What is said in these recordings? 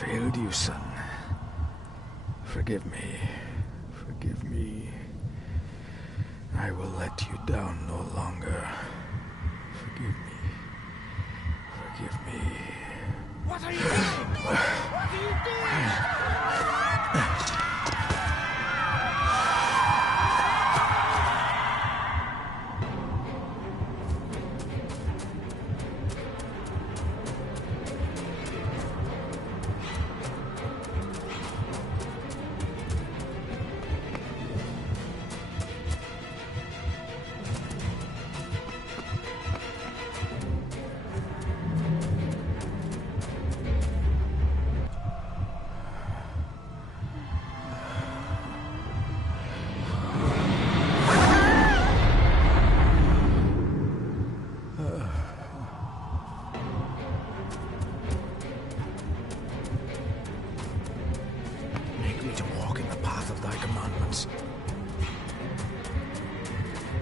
failed you, son. Forgive me. Forgive me. I will let you down no longer. Forgive me. Forgive me. What are you doing? What are you doing?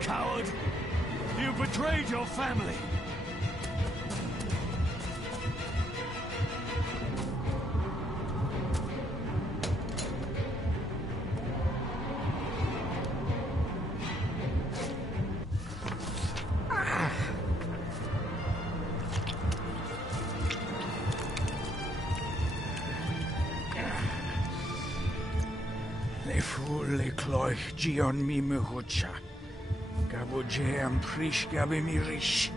Coward! You betrayed your family! Le ful le cloich gion mi mehucha. Gaboje am prish gabe mi rish.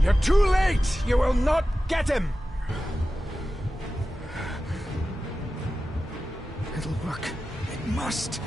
You're too late! You will not get him! It'll work. It must.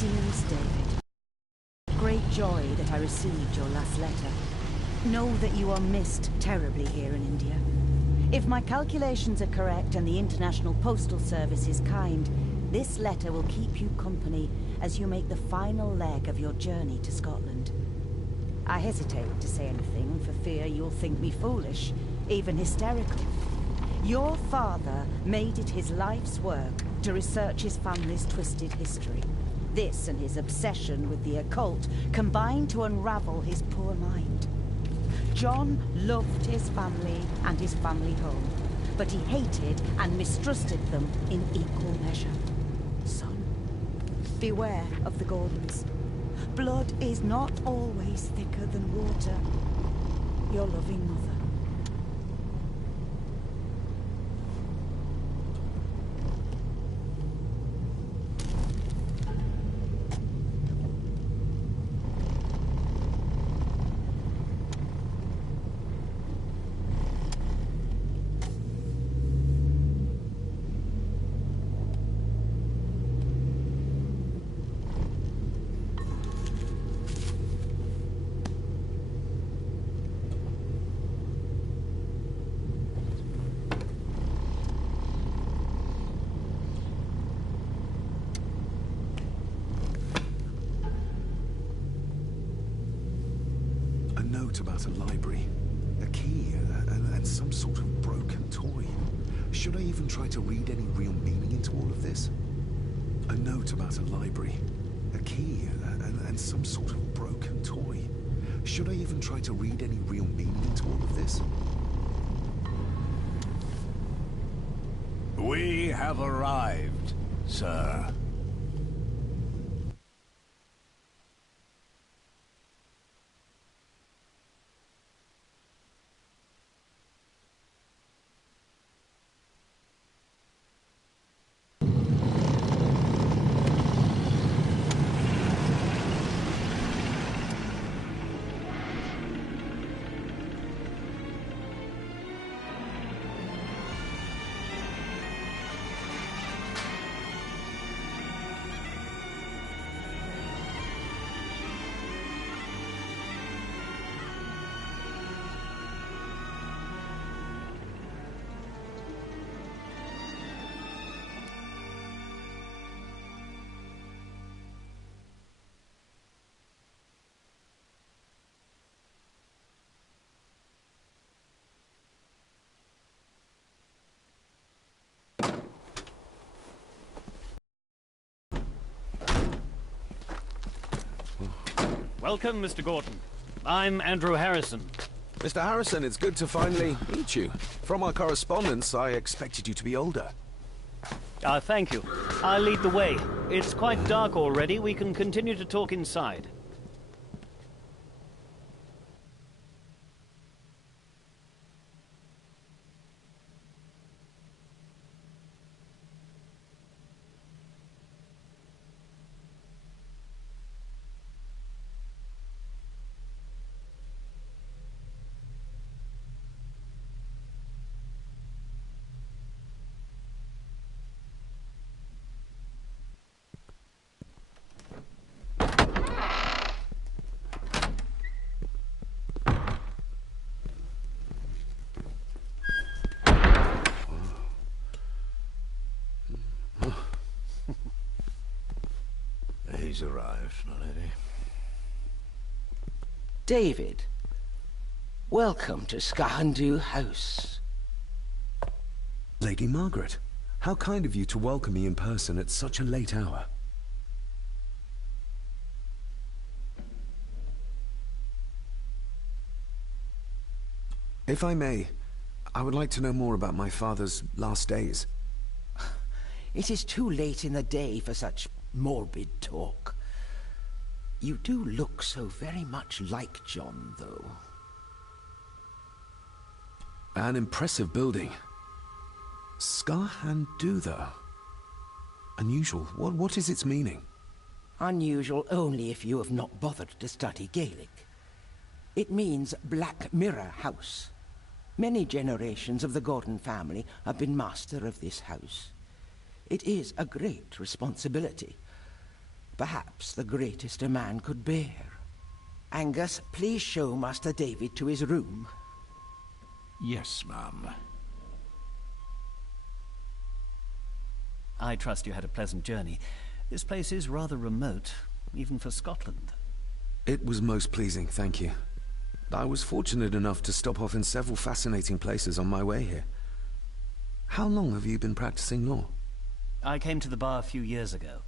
Dearest David, great joy that I received your last letter. Know that you are missed terribly here in India. If my calculations are correct and the International Postal Service is kind, this letter will keep you company as you make the final leg of your journey to Scotland. I hesitate to say anything for fear you'll think me foolish, even hysterical. Your father made it his life's work to research his family's twisted history. This and his obsession with the occult combined to unravel his poor mind. John loved his family and his family home, but he hated and mistrusted them in equal measure. Son, beware of the Gordons. Blood is not always thicker than water. Your loving mother. About a library, a key, and some sort of broken toy. Should I even try to read any real meaning into all of this? A note about a library, a key, and some sort of broken toy. Should I even try to read any real meaning into all of this? We have arrived, sir. Welcome, Mr. Gordon. I'm Andrew Harrison. Mr. Harrison, it's good to finally meet you. From our correspondence, I expected you to be older. Thank you. I'll lead the way. It's quite dark already. We can continue to talk inside. He's arrived, my lady. David, welcome to Skahandu House. Lady Margaret, how kind of you to welcome me in person at such a late hour. If I may, I would like to know more about my father's last days. It is too late in the day for such morbid talk. You do look so very much like John, though. An impressive building. Skahandu, though. Unusual. What is its meaning? Unusual only if you have not bothered to study Gaelic. It means Black Mirror House. Many generations of the Gordon family have been master of this house. It is a great responsibility. Perhaps the greatest a man could bear. Angus, please show Master David to his room. Yes, ma'am. I trust you had a pleasant journey. This place is rather remote, even for Scotland. It was most pleasing, thank you. I was fortunate enough to stop off in several fascinating places on my way here. How long have you been practicing law? I came to the bar a few years ago.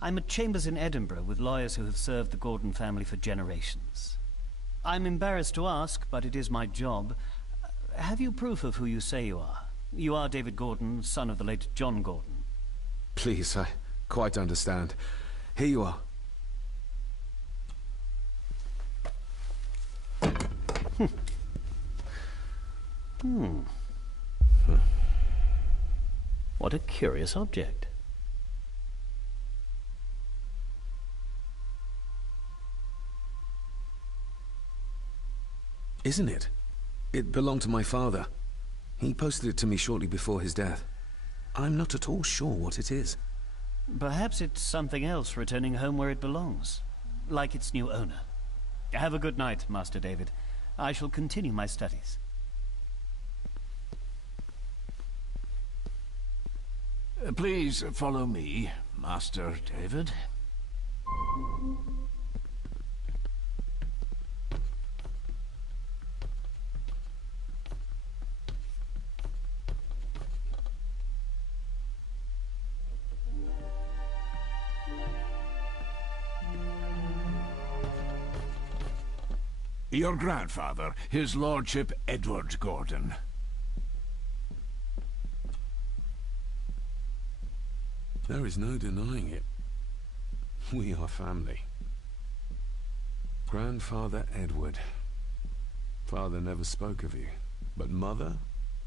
I'm at chambers in Edinburgh with lawyers who have served the Gordon family for generations. I'm embarrassed to ask, but it is my job. Have you proof of who you say you are? You are David Gordon, son of the late John Gordon. Please, I quite understand. Here you are. What a curious object. Isn't it? It belonged to my father. He posted it to me shortly before his death. I'm not at all sure what it is. Perhaps it's something else returning home where it belongs, like its new owner. Have a good night, Master David. I shall continue my studies. Please follow me, Master David. Your grandfather, his lordship Edward Gordon. There is no denying it. We are family. Grandfather Edward. Father never spoke of you, but Mother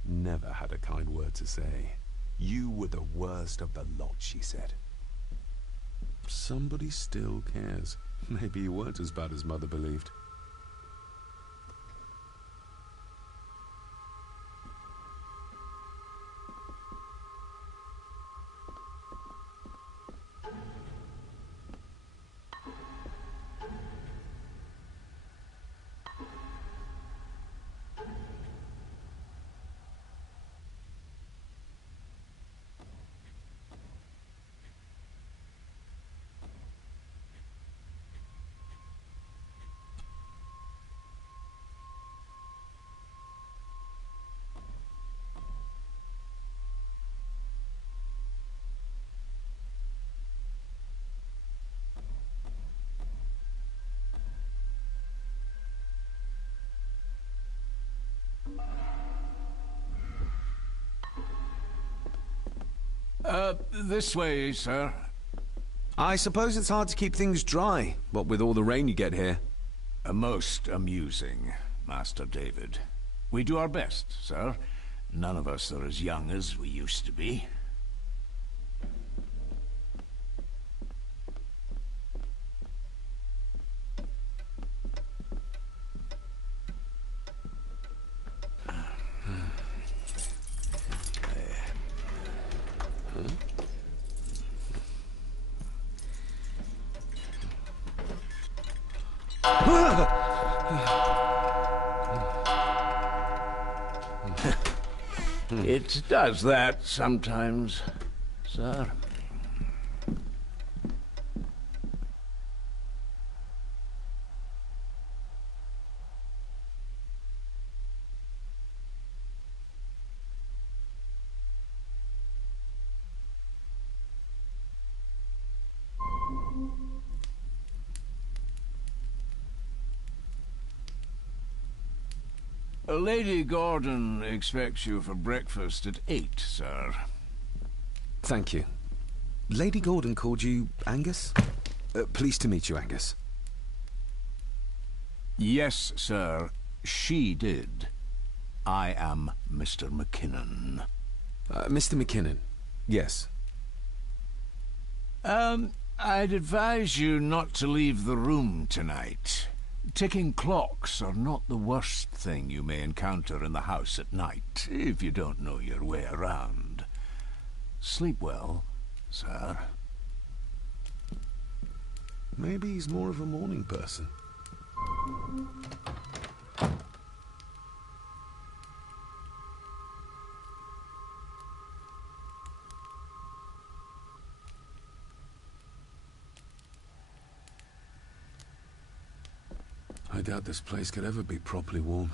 never had a kind word to say. You were the worst of the lot, she said. Somebody still cares. Maybe you weren't as bad as Mother believed. This way, sir. I suppose it's hard to keep things dry, what with all the rain you get here. Most amusing, Master David. We do our best, sir. None of us are as young as we used to be. It does that sometimes, sir. Lady Gordon expects you for breakfast at 8, sir. Thank you. Lady Gordon called you Angus? Pleased to meet you, Angus. Yes, sir. She did. I am Mr. McKinnon. Mr. McKinnon. Yes. I'd advise you not to leave the room tonight. Ticking clocks are not the worst thing you may encounter in the house at night, if you don't know your way around. Sleep well, sir. Maybe he's more of a morning person. I doubt this place could ever be properly warm.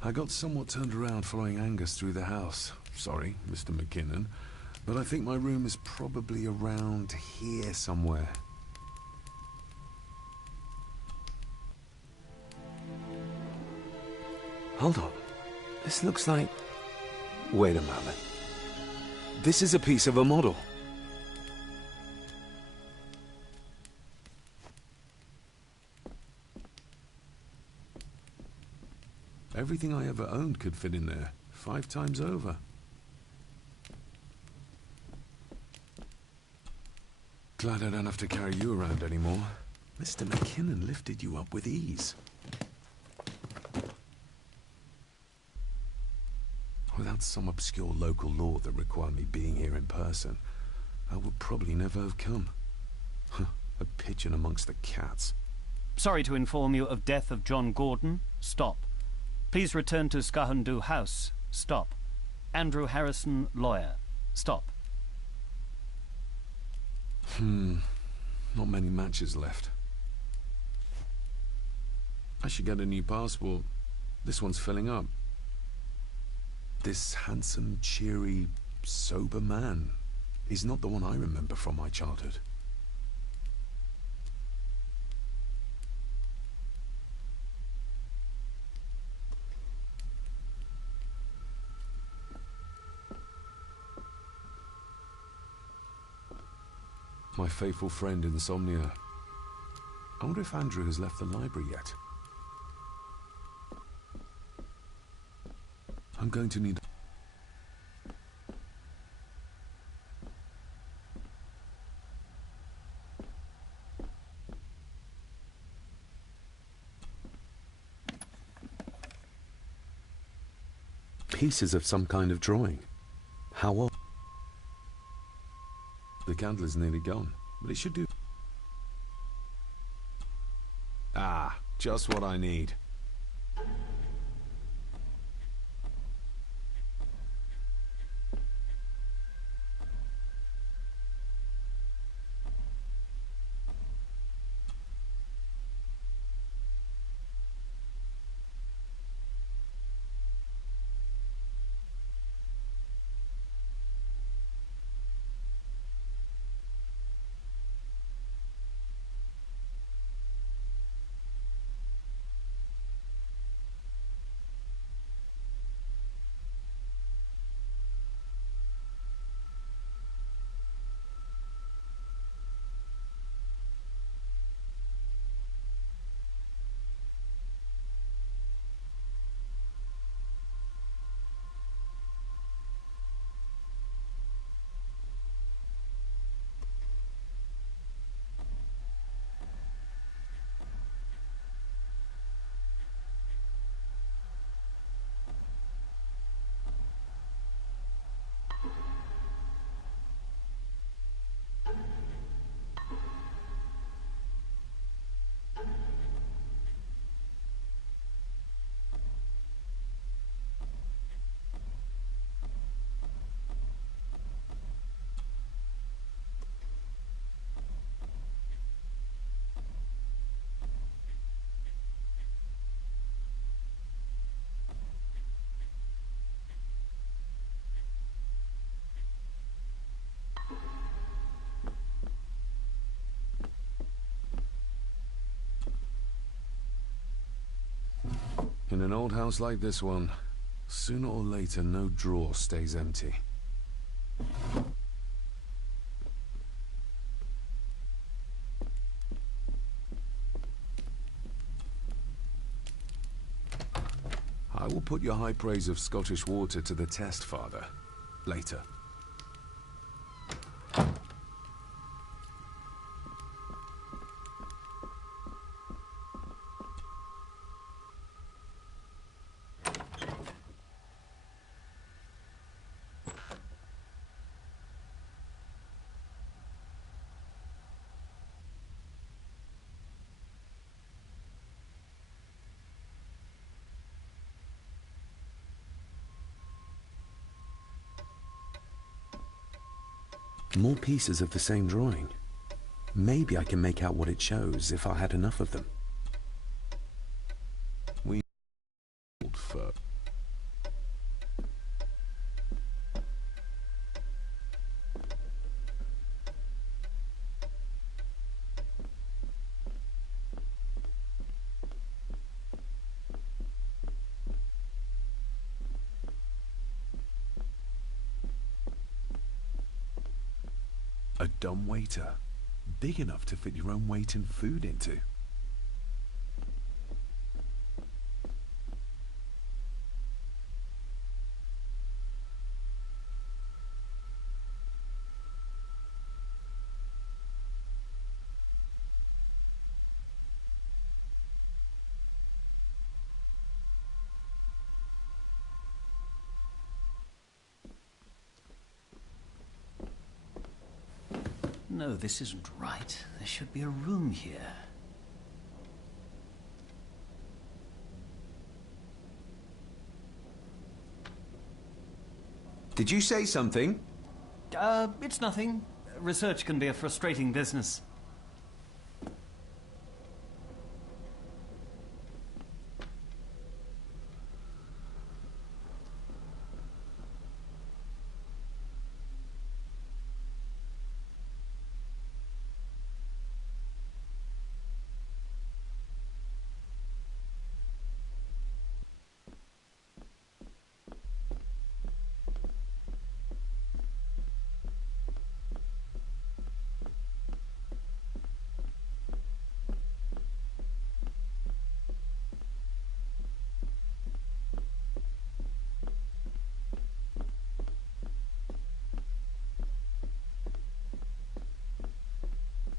I got somewhat turned around following Angus through the house. Sorry, Mr. McKinnon, but I think my room is probably around here somewhere. Hold on. This looks like... Wait a moment. This is a piece of a model. Everything I ever owned could fit in there, 5 times over. Glad I don't have to carry you around anymore. Mr. McKinnon lifted you up with ease. Without some obscure local law that required me being here in person, I would probably never have come. A pigeon amongst the cats. Sorry to inform you of death of John Gordon. Stop. Please return to Skahundu House. Stop. Andrew Harrison, lawyer. Stop. Not many matches left. I should get a new passport. This one's filling up. This handsome, cheery, sober man is not the one I remember from my childhood. My faithful friend Insomnia. I wonder if Andrew has left the library yet. I'm going to need... pieces of some kind of drawing. How old? The candle is nearly gone, but it should do. Ah, just what I need. In an old house like this one, sooner or later no drawer stays empty. I will put your high praise of Scottish water to the test, Father. Later. More pieces of the same drawing. Maybe I can make out what it shows if I had enough of them. We old fur. A dumbwaiter. Big enough to fit your own weight and food into. No, this isn't right. There should be a room here. Did you say something? It's nothing. Research can be a frustrating business.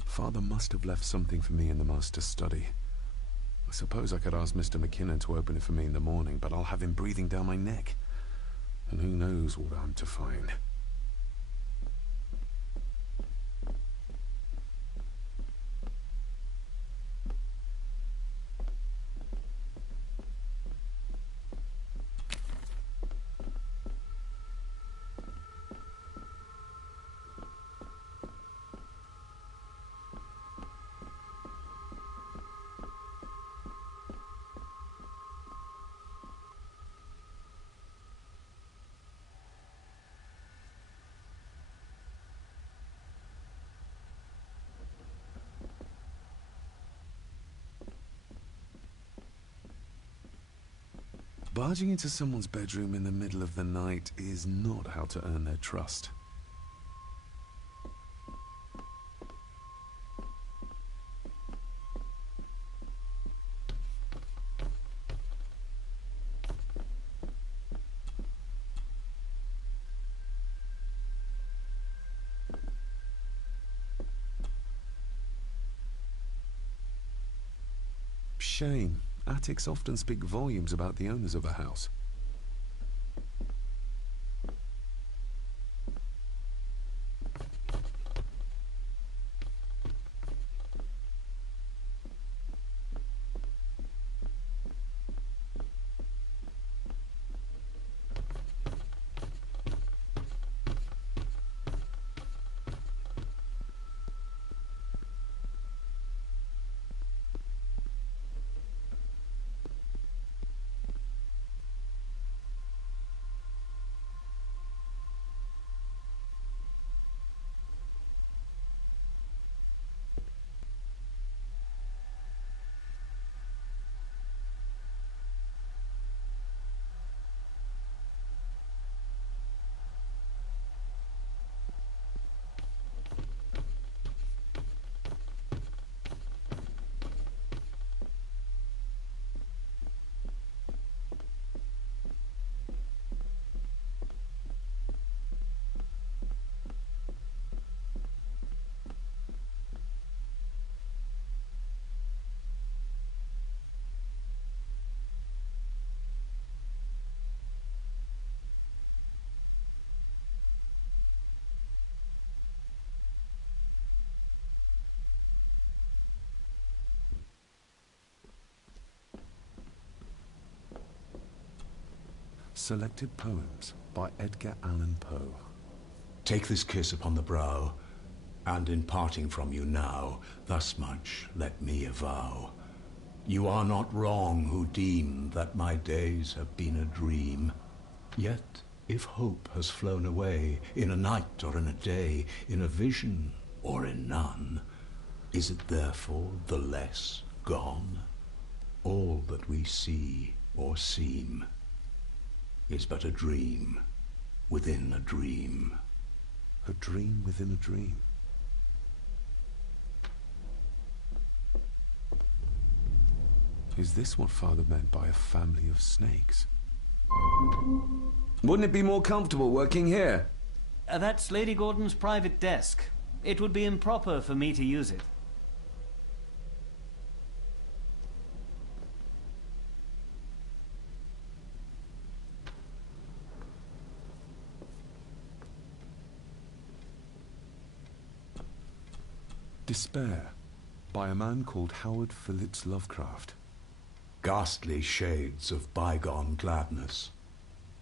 Father must have left something for me in the master's study. I suppose I could ask Mr. McKinnon to open it for me in the morning, but I'll have him breathing down my neck. And who knows what I'm to find. Barging into someone's bedroom in the middle of the night is not how to earn their trust. Shame. Attics often speak volumes about the owners of a house. Selected Poems by Edgar Allan Poe. Take this kiss upon the brow, and in parting from you now, thus much let me avow. You are not wrong who deem that my days have been a dream. Yet, if hope has flown away, in a night or in a day, in a vision or in none, is it therefore the less gone? All that we see or seem is but a dream within a dream. A dream within a dream. Is this what Father meant by a family of snakes? Wouldn't it be more comfortable working here? That's Lady Gordon's private desk. It would be improper for me to use it. Despair, by a man called Howard Phillips Lovecraft. Ghastly shades of bygone gladness,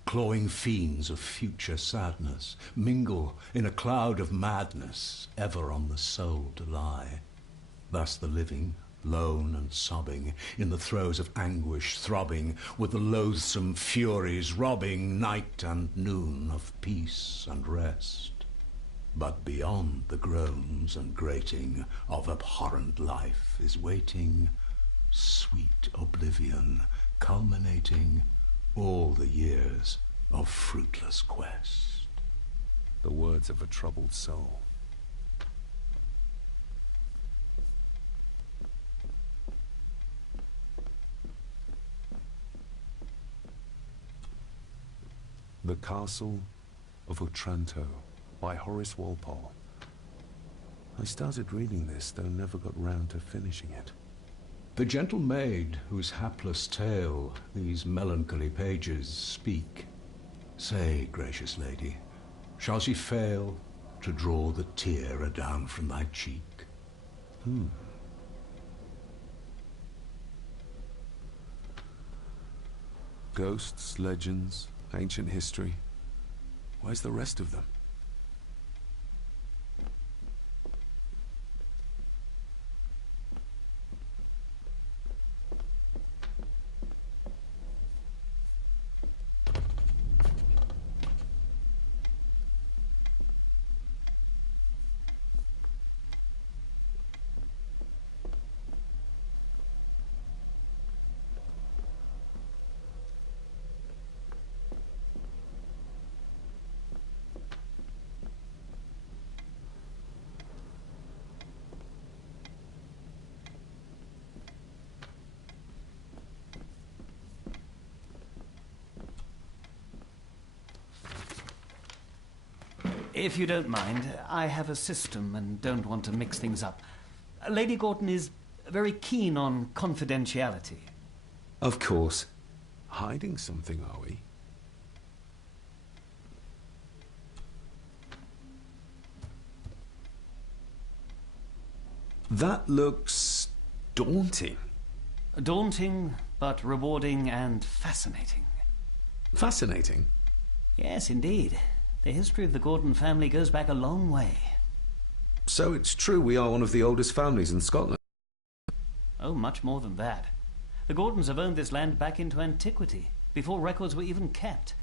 clawing fiends of future sadness, mingle in a cloud of madness, ever on the soul to lie. Thus the living, lone and sobbing, in the throes of anguish throbbing, with the loathsome furies robbing night and noon of peace and rest. But beyond the groans and grating of abhorrent life is waiting sweet oblivion, culminating all the years of fruitless quest. The words of a troubled soul. The Castle of Otranto by Horace Walpole. I started reading this, though never got round to finishing it. The gentle maid whose hapless tale these melancholy pages speak, say, gracious lady, shall she fail to draw the tear adown from thy cheek? Ghosts, legends, ancient history. Where's the rest of them? If you don't mind, I have a system and don't want to mix things up. Lady Gordon is very keen on confidentiality. Of course. Hiding something, are we? That looks daunting. Daunting, but rewarding and fascinating. Fascinating? Yes, indeed. The history of the Gordon family goes back a long way. So it's true we are one of the oldest families in Scotland? Oh, much more than that. The Gordons have owned this land back into antiquity, before records were even kept.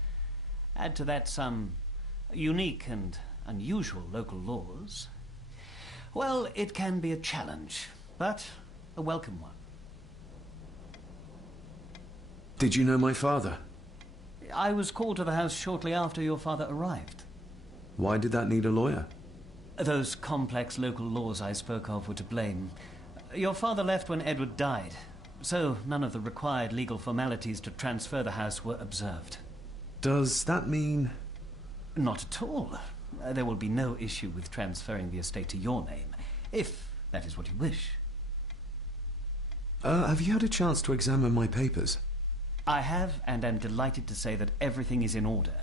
Add to that some unique and unusual local laws. Well, it can be a challenge, but a welcome one. Did you know my father? I was called to the house shortly after your father arrived. Why did that need a lawyer? Those complex local laws I spoke of were to blame. Your father left when Edward died, so none of the required legal formalities to transfer the house were observed. Does that mean... Not at all. There will be no issue with transferring the estate to your name, if that is what you wish. Have you had a chance to examine my papers? I have, and am delighted to say that everything is in order.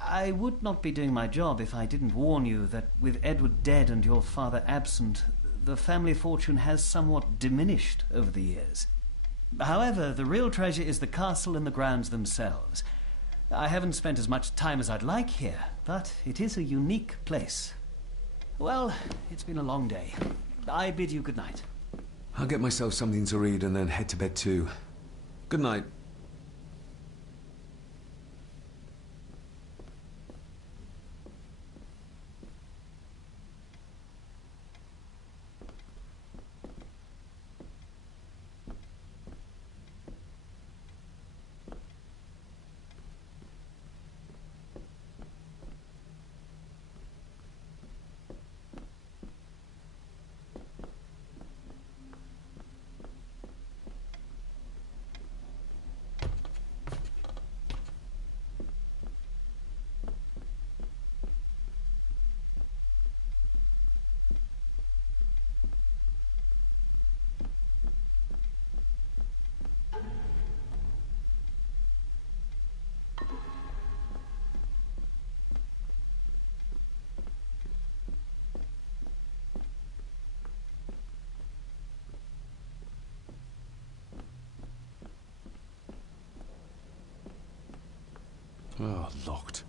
I would not be doing my job if I didn't warn you that with Edward dead and your father absent, the family fortune has somewhat diminished over the years. However, the real treasure is the castle and the grounds themselves. I haven't spent as much time as I'd like here, but it is a unique place. Well, it's been a long day. I bid you good night. I'll get myself something to read and then head to bed too. Good night. Oh, locked.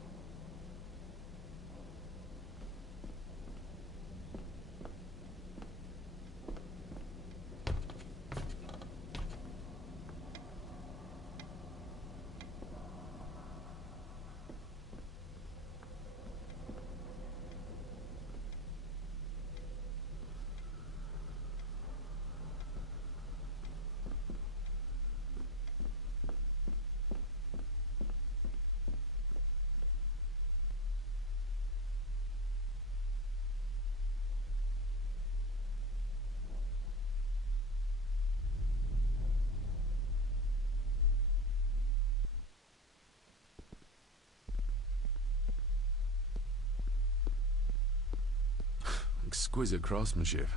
Exquisite craftsmanship.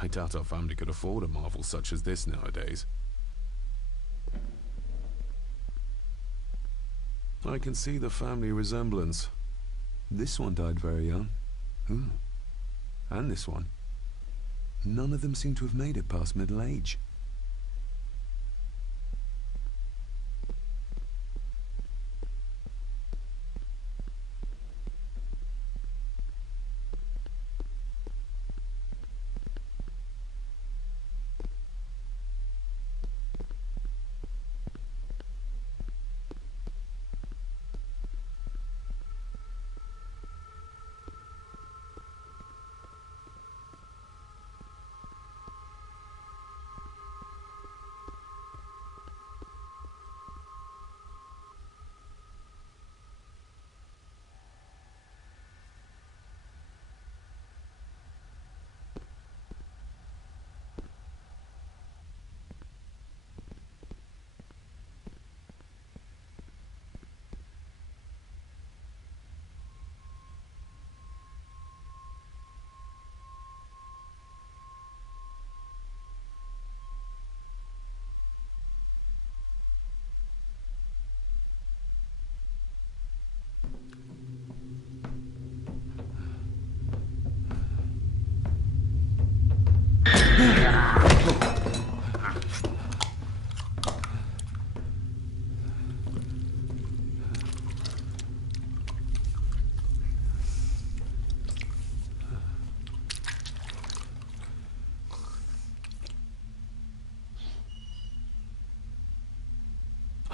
I doubt our family could afford a marvel such as this nowadays. I can see the family resemblance. This one died very young. Ooh. And this one. None of them seem to have made it past middle age.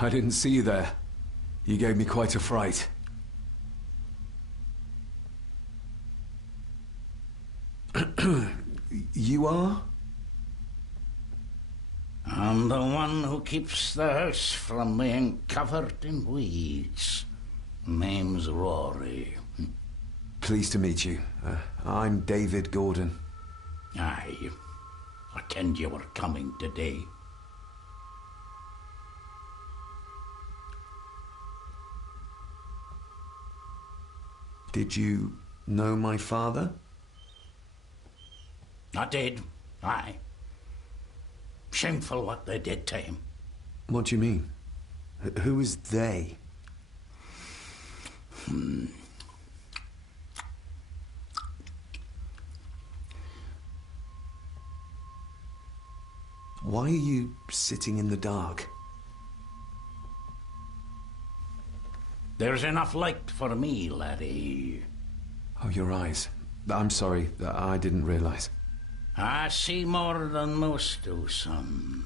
I didn't see you there. You gave me quite a fright. You are? I'm the one who keeps the house from being covered in weeds. Name's Rory. Pleased to meet you. I'm David Gordon. Aye. I kenned you were coming today. Did you know my father? I did, aye. Shameful what they did to him. What do you mean? Who is they? Why are you sitting in the dark? There's enough light for me, laddie. Oh, your eyes. I'm sorry, I didn't realize. I see more than most do, son.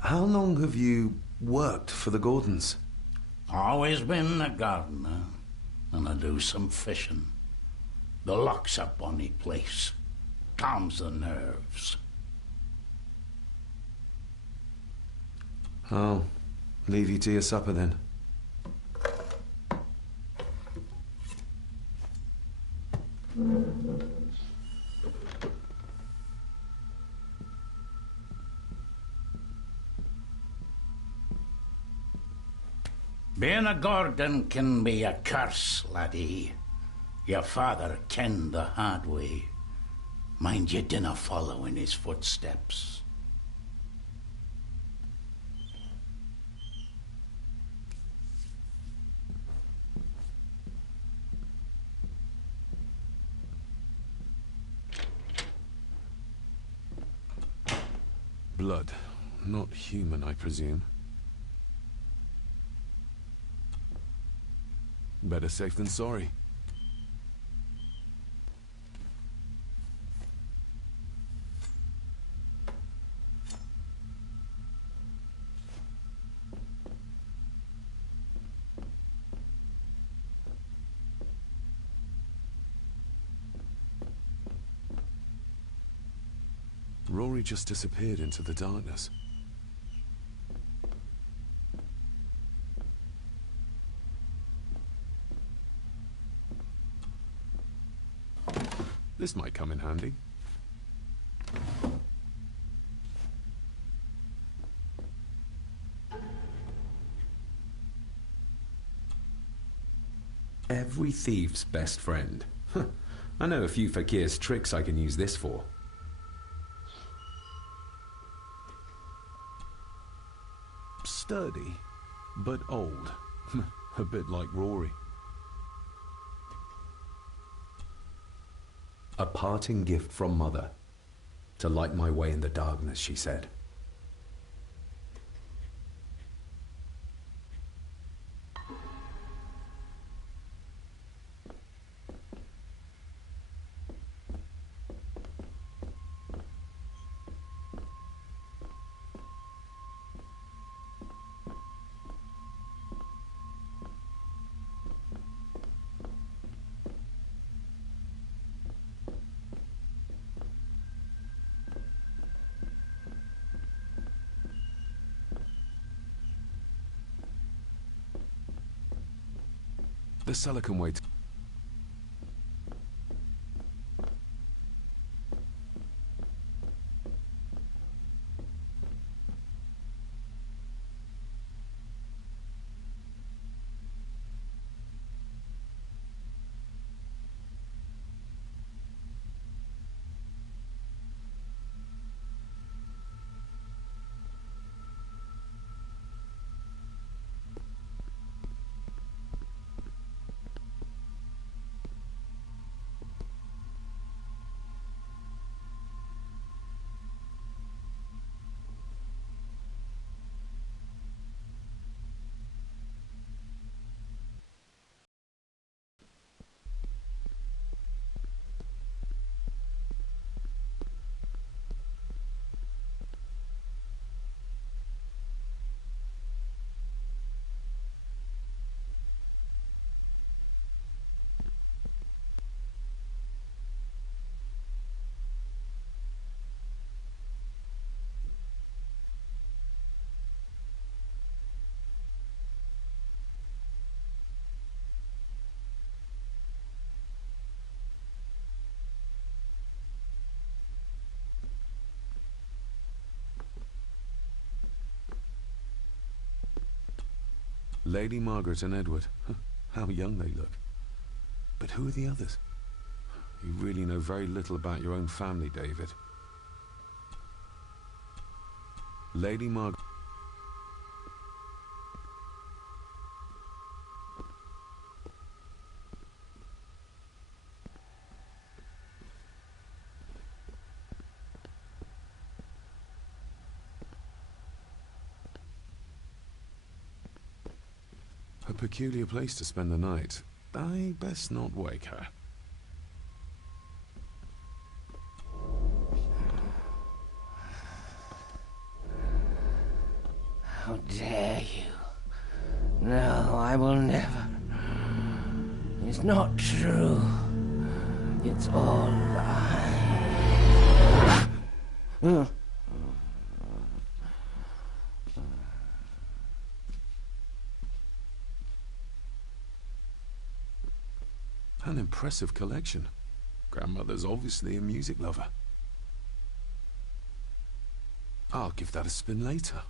How long have you worked for the Gordons? Always been a gardener, and I do some fishing. The lock's a bonny place. Calms the nerves. I'll leave you to your supper then. Being a Gordon can be a curse, laddie. Your father kenned the hard way. Mind you dinna follow in his footsteps. Blood. Not human, I presume. Better safe than sorry. Rory just disappeared into the darkness. This might come in handy. Every thief's best friend. I know a few fakir's tricks I can use this for. Sturdy, but old. A bit like Rory. A parting gift from Mother. To light my way in the darkness, she said. The cellar can wait. Lady Margaret and Edward. How young they look. But who are the others? You really know very little about your own family, David. Lady Margaret... A peculiar place to spend the night. I best not wake her. How dare you? No, I will never. It's not true. It's all lies. An impressive collection. Grandmother's obviously a music lover. I'll give that a spin later.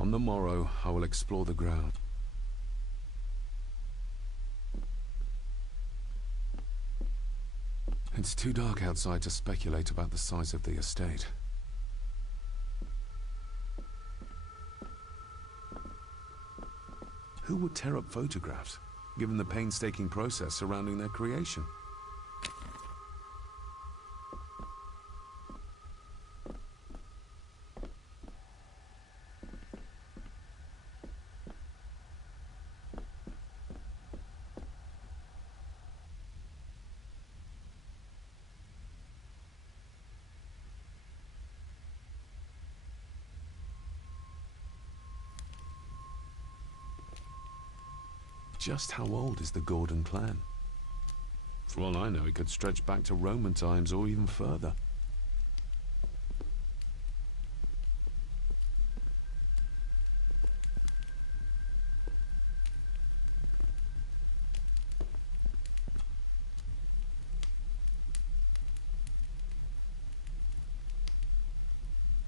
On the morrow, I will explore the ground. It's too dark outside to speculate about the size of the estate. Who would tear up photographs, given the painstaking process surrounding their creation? Just how old is the Gordon clan? For all I know, it could stretch back to Roman times or even further.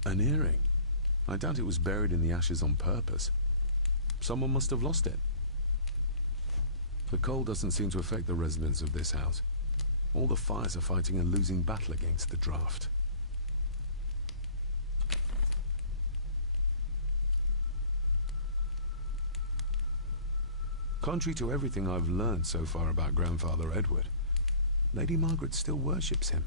An earring? I doubt it was buried in the ashes on purpose. Someone must have lost it. The cold doesn't seem to affect the residents of this house. All the fires are fighting a losing battle against the draft. Contrary to everything I've learned so far about Grandfather Edward, Lady Margaret still worships him.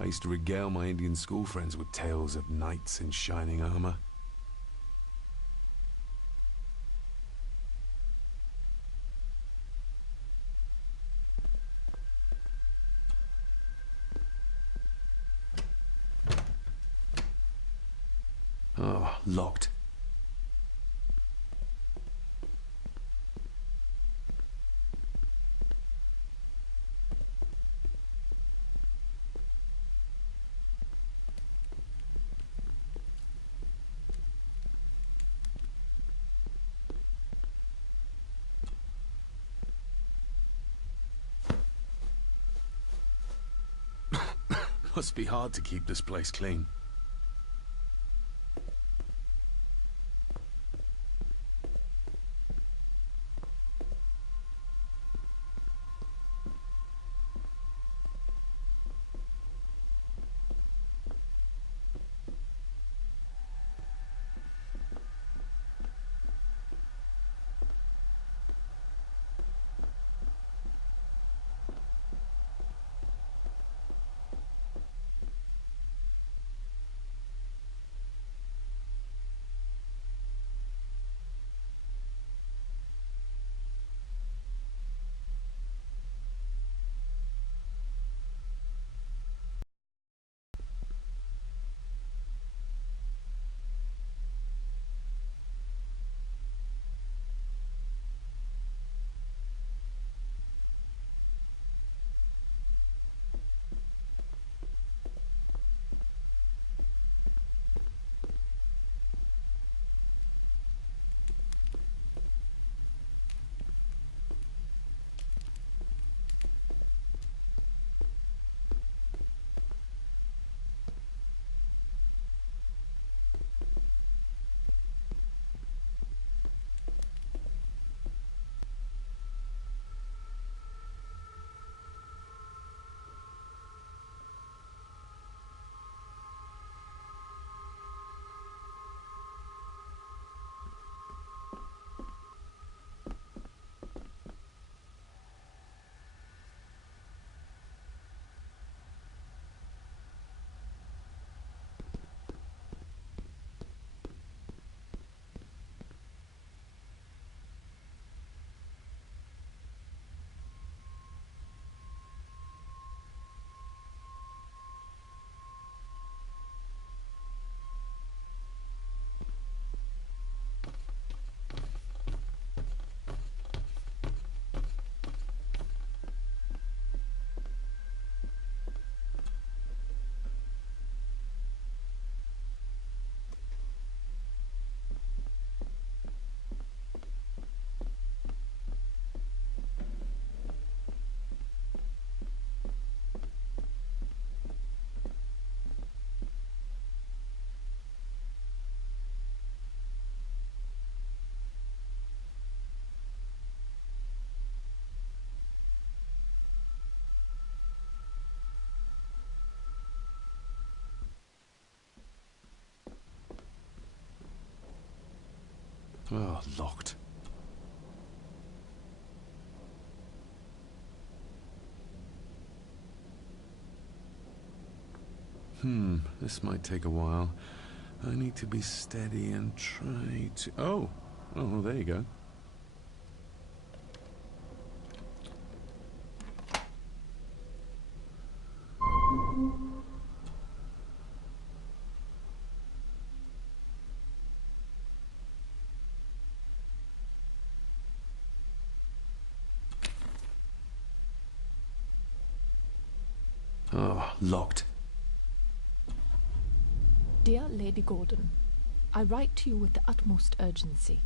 I used to regale my Indian school friends with tales of knights in shining armor. Oh, locked. Must be hard to keep this place clean. Oh, locked. This might take a while. I need to be steady and try to... Oh, there you go. Oh, locked. Dear Lady Gordon, I write to you with the utmost urgency.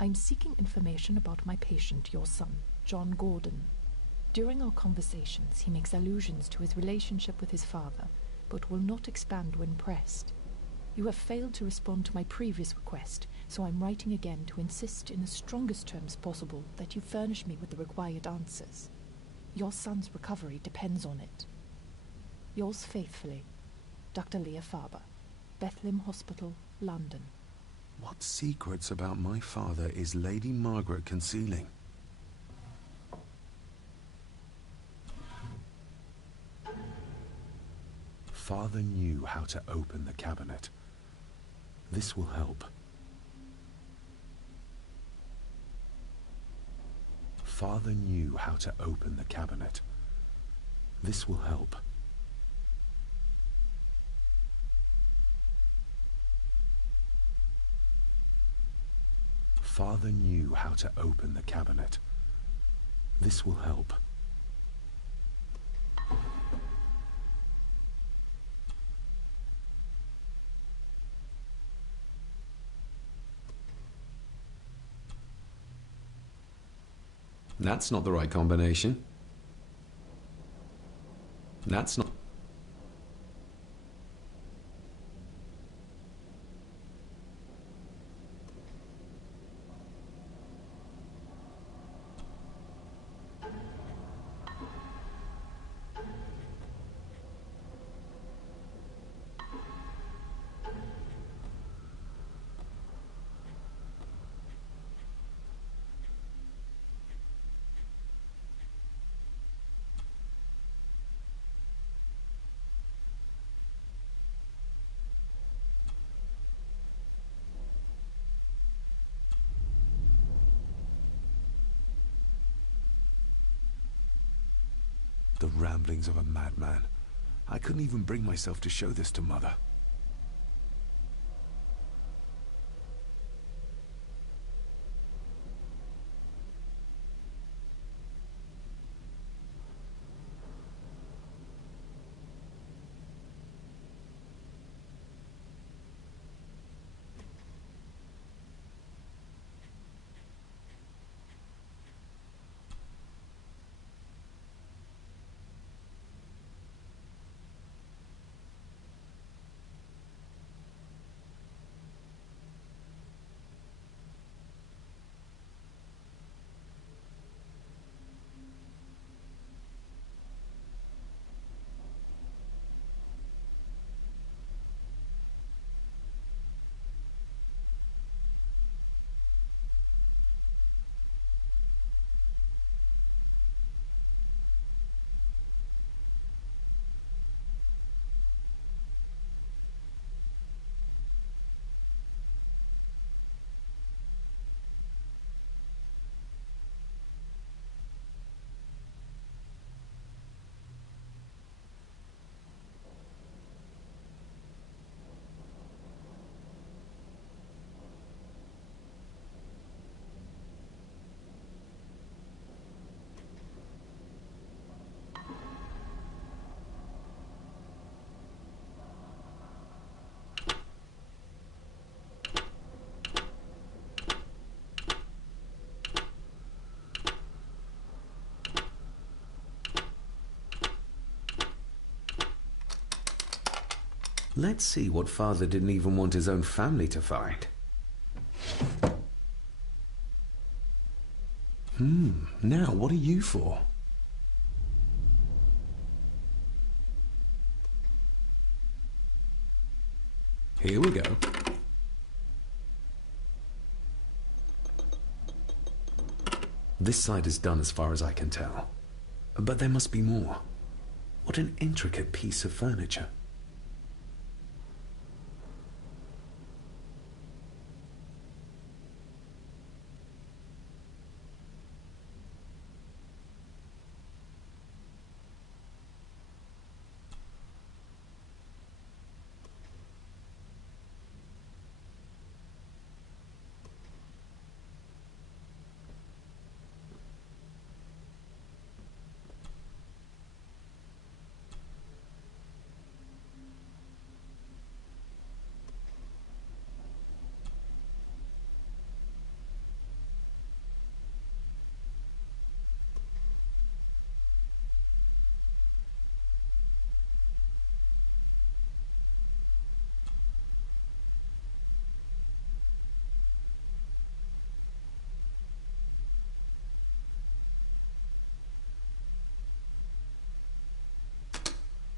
I'm seeking information about my patient, your son, John Gordon. During our conversations, he makes allusions to his relationship with his father, but will not expand when pressed. You have failed to respond to my previous request, so I'm writing again to insist in the strongest terms possible that you furnish me with the required answers. Your son's recovery depends on it. Yours faithfully, Dr. Leah Farber, Bethlehem Hospital, London. What secrets about my father is Lady Margaret concealing? Father knew how to open the cabinet. This will help. Father knew how to open the cabinet. This will help. Father knew how to open the cabinet. This will help. That's not the right combination. That's not... The ramblings of a madman. I couldn't even bring myself to show this to Mother. Let's see what Father didn't even want his own family to find. Now what are you for? Here we go. This side is done as far as I can tell. But there must be more. What an intricate piece of furniture.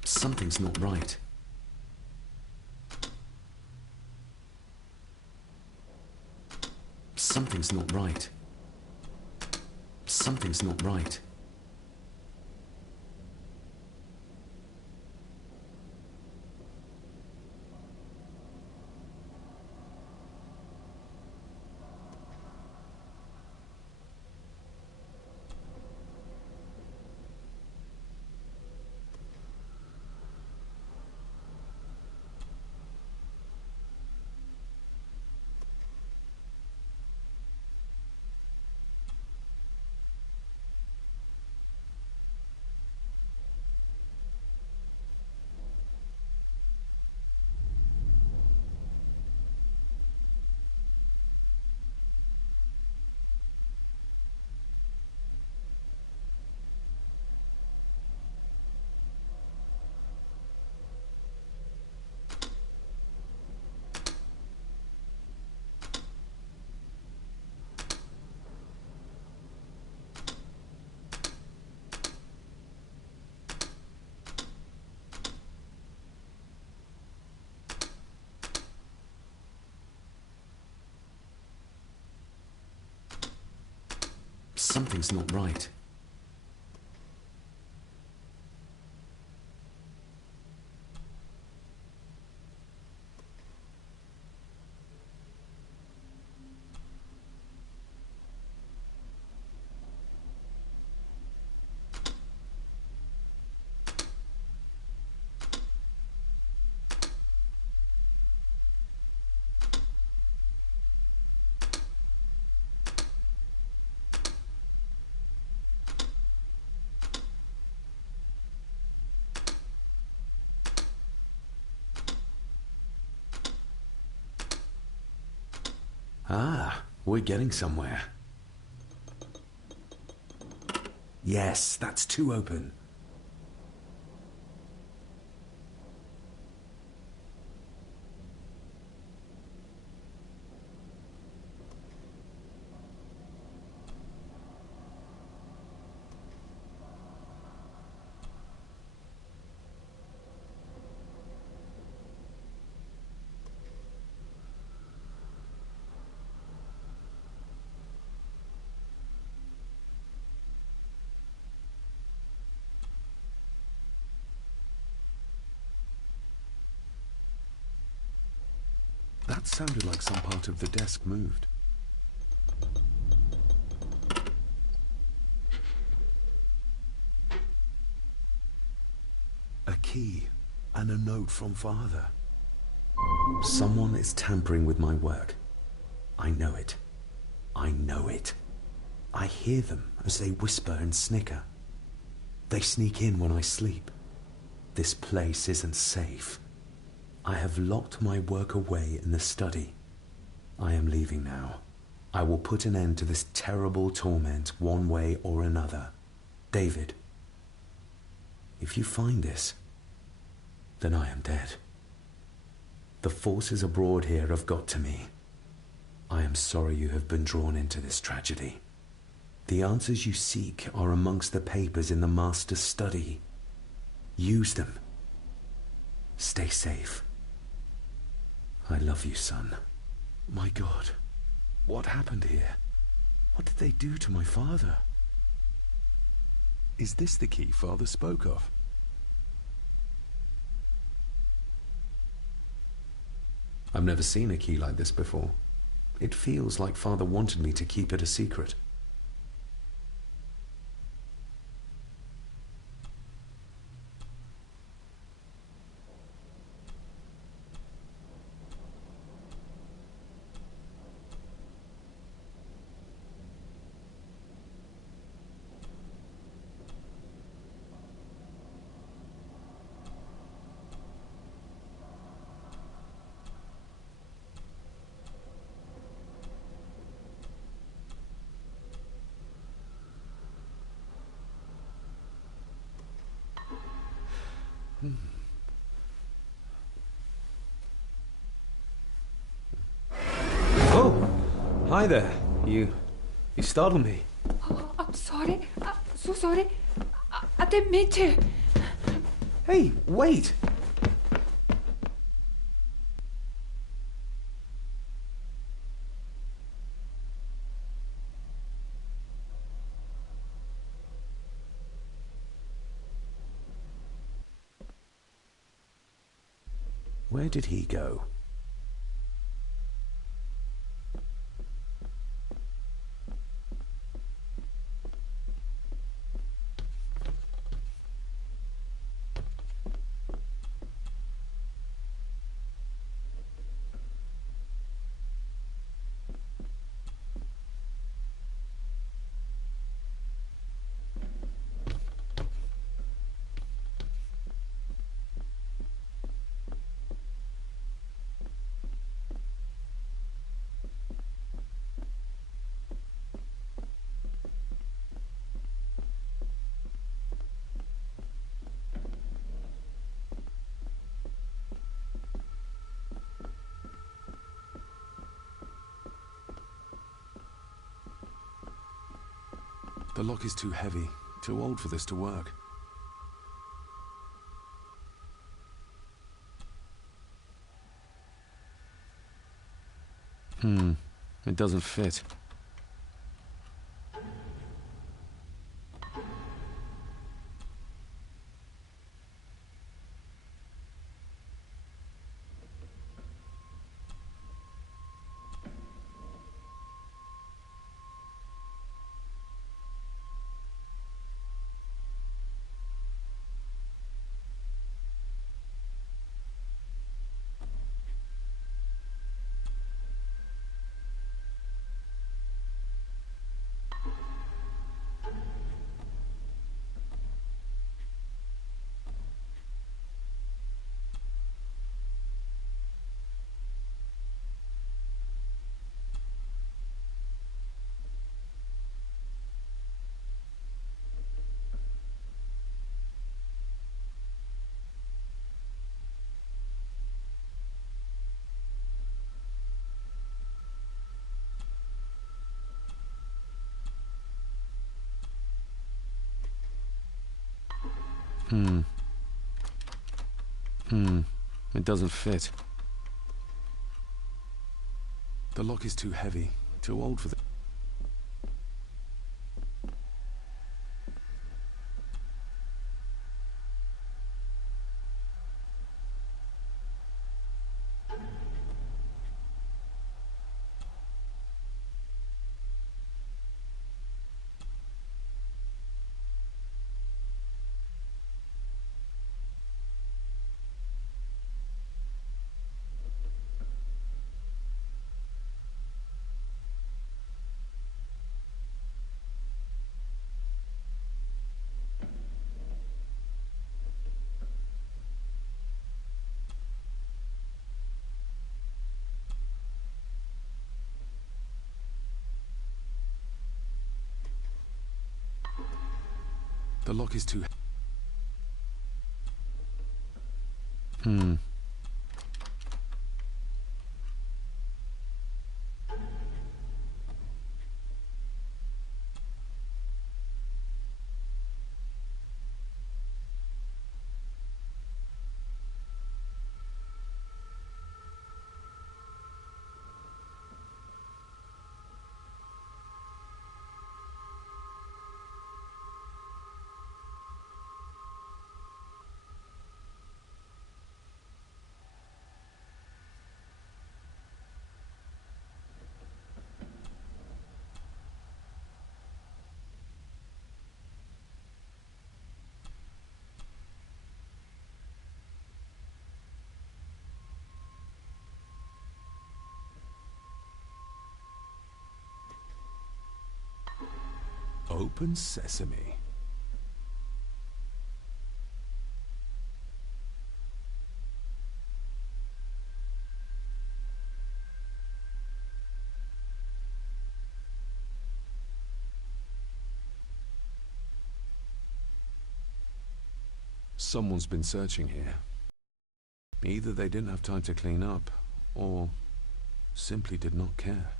Something's not right. Something's not right. Something's not right. Something's not right. Ah, we're getting somewhere. Yes, that's two open. That sounded like some part of the desk moved. A key and a note from Father. Someone is tampering with my work. I know it. I know it. I hear them as they whisper and snicker. They sneak in when I sleep. This place isn't safe. I have locked my work away in the study. I am leaving now. I will put an end to this terrible torment one way or another. David, if you find this, then I am dead. The forces abroad here have got to me. I am sorry you have been drawn into this tragedy. The answers you seek are amongst the papers in the Master's study. Use them. Stay safe. I love you, son. My God, what happened here? What did they do to my father? Is this the key Father spoke of? I've never seen a key like this before. It feels like Father wanted me to keep it a secret. Oh, hi there. You startled me. Oh, I'm sorry. I'm so sorry. I didn't mean to. Hey, wait. Where did he go? The lock is too heavy, too old for this to work. It doesn't fit. It doesn't fit. The lock is too heavy, too old for the... The lock is too... Open sesame. Someone's been searching here. Either they didn't have time to clean up, or simply did not care.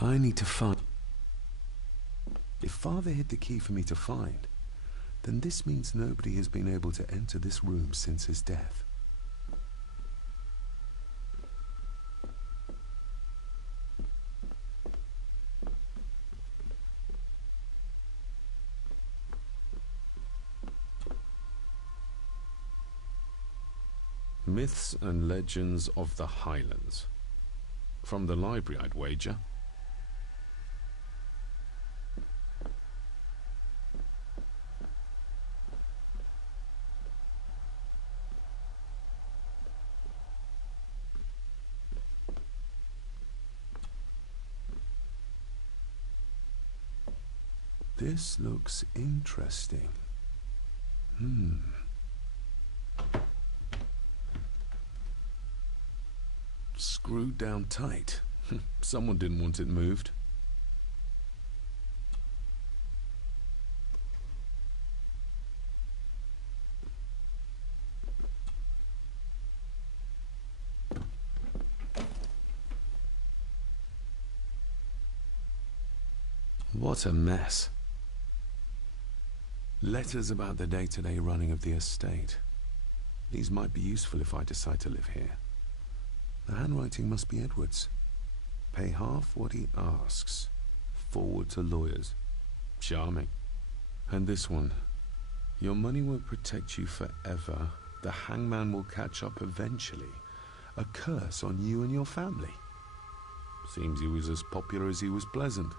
I need to find... If Father hid the key for me to find, then this means nobody has been able to enter this room since his death. Myths and Legends of the Highlands. From the library, I'd wager. This looks interesting. Screwed down tight. Someone didn't want it moved. What a mess. Letters about the day-to-day running of the estate. These might be useful if I decide to live here. The handwriting must be Edward's. Pay half what he asks. Forward to lawyers. Charming. And this one. Your money won't protect you forever. The hangman will catch up eventually. A curse on you and your family. Seems he was as popular as he was pleasant.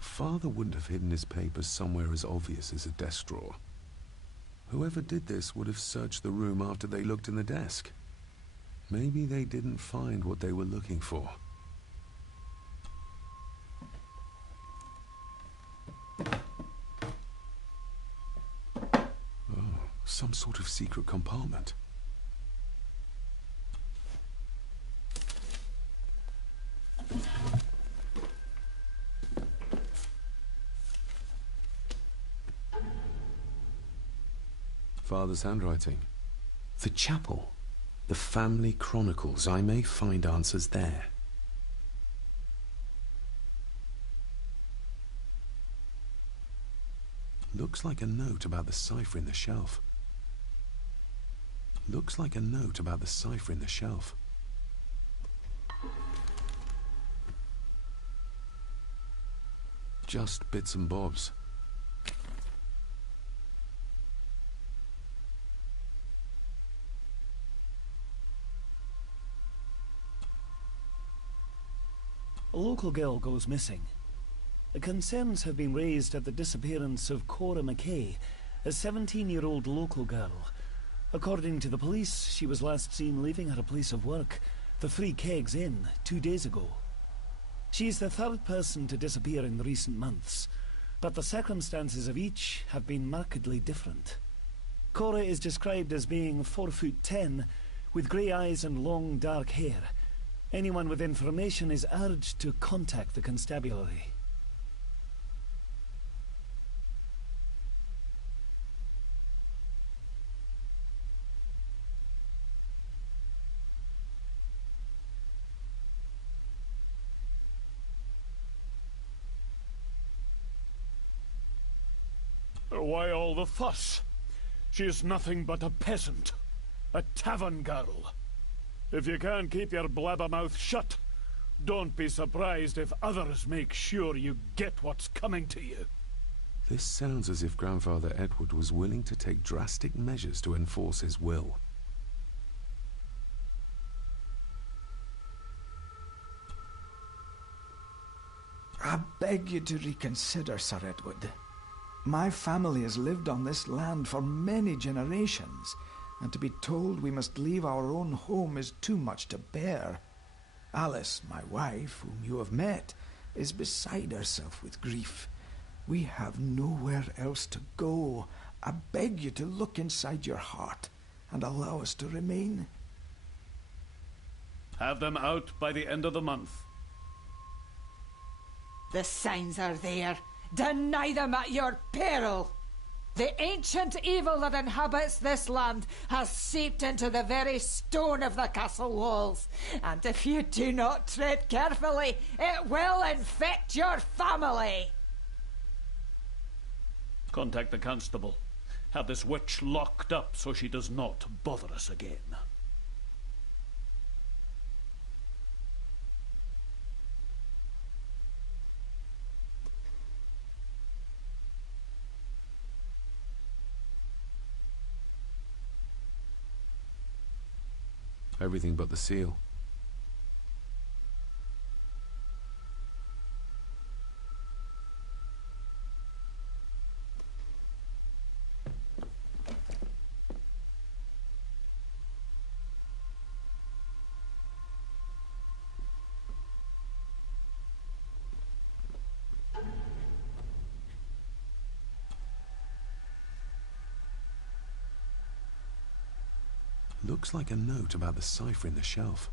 Father wouldn't have hidden his papers somewhere as obvious as a desk drawer. Whoever did this would have searched the room after they looked in the desk. Maybe they didn't find what they were looking for. Oh, some sort of secret compartment. Father's handwriting. The chapel. The family chronicles. I may find answers there. Looks like a note about the cipher in the shelf. Looks like a note about the cipher in the shelf. Just bits and bobs. A local girl goes missing. Concerns have been raised at the disappearance of Cora McKay, a 17-year-old local girl. According to the police, she was last seen leaving her place of work, the Three Kegs Inn, 2 days ago. She's the third person to disappear in recent months, but the circumstances of each have been markedly different. Cora is described as being 4'10", with grey eyes and long dark hair. Anyone with information is urged to contact the constabulary. Why all the fuss? She is nothing but a peasant. A tavern girl. If you can't keep your blabbermouth shut, don't be surprised if others make sure you get what's coming to you. This sounds as if Grandfather Edward was willing to take drastic measures to enforce his will. I beg you to reconsider, Sir Edward. My family has lived on this land for many generations, and to be told we must leave our own home is too much to bear. Alice, my wife, whom you have met, is beside herself with grief. We have nowhere else to go. I beg you to look inside your heart and allow us to remain. Have them out by the end of the month. The signs are there. Deny them at your peril. The ancient evil that inhabits this land has seeped into the very stone of the castle walls, and if you do not tread carefully, it will infect your family. Contact the constable. Have this witch locked up so she does not bother us again. Everything but the seal. Looks like a note about the cipher in the shelf.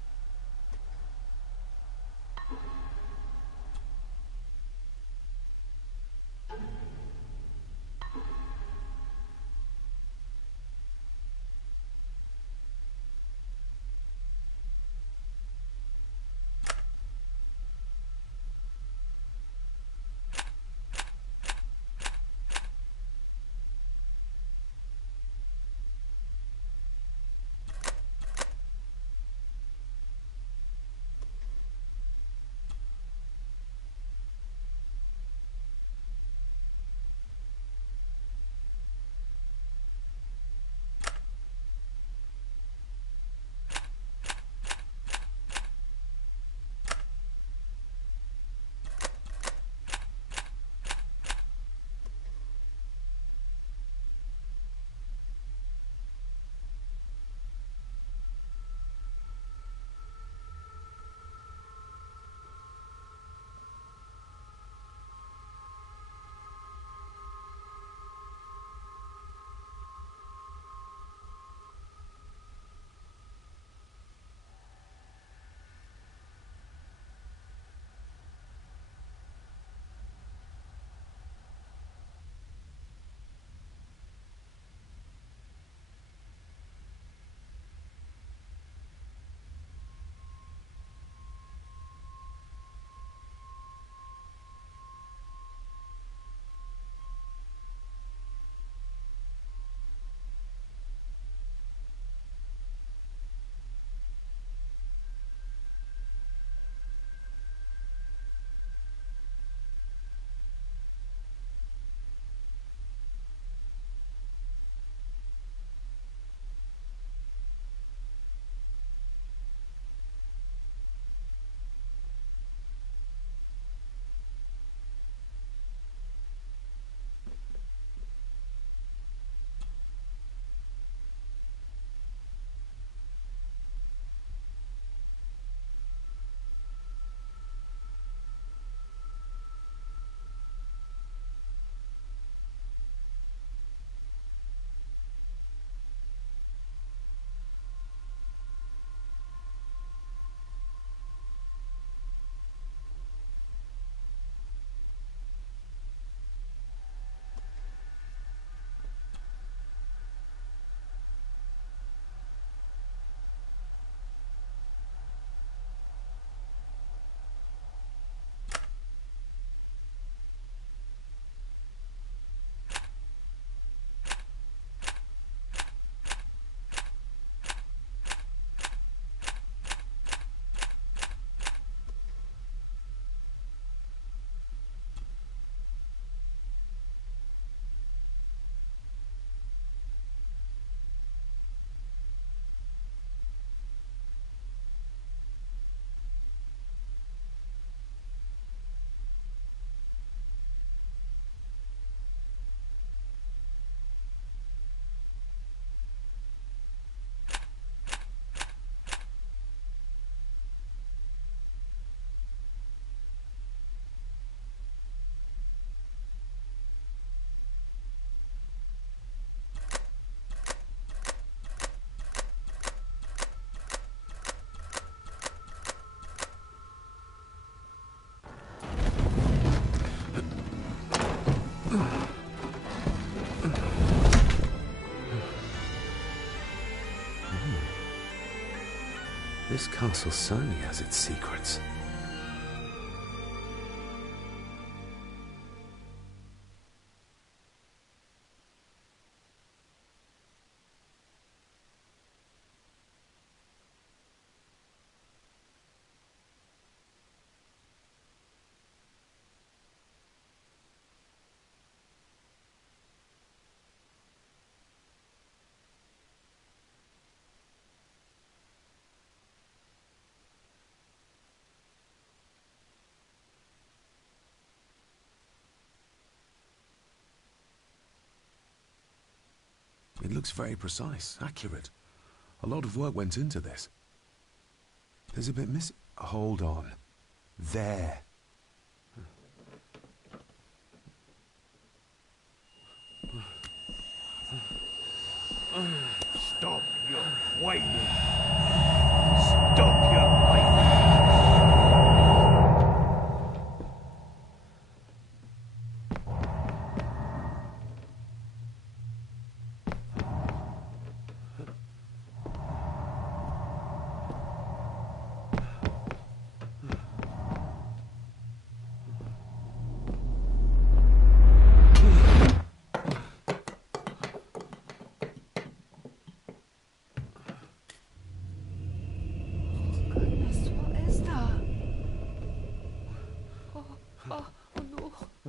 This castle certainly has its secrets. It looks very precise, accurate. A lot of work went into this. There's a bit missing. Hold on. There. Stop your whining! Stop your whining!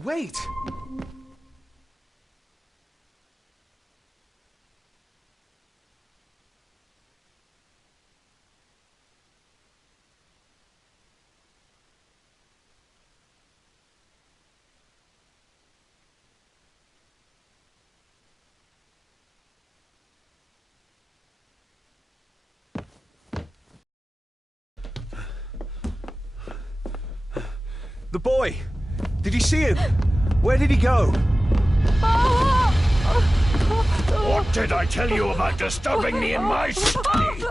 Wait! The boy! Did you see him? Where did he go? What did I tell you about disturbing me in my study?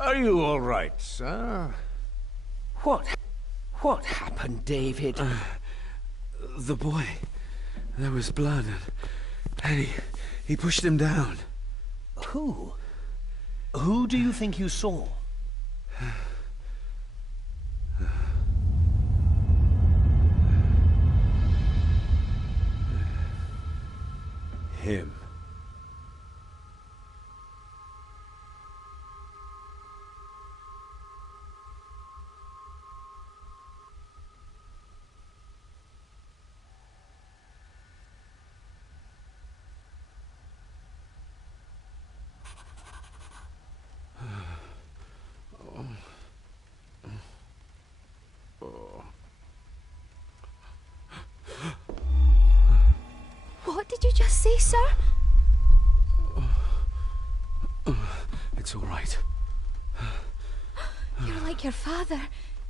Are you all right, sir? What happened, David? The boy. There was blood, and he pushed him down. Who? Who do you think you saw? Him. What did you just say, sir? It's all right. You're like your father.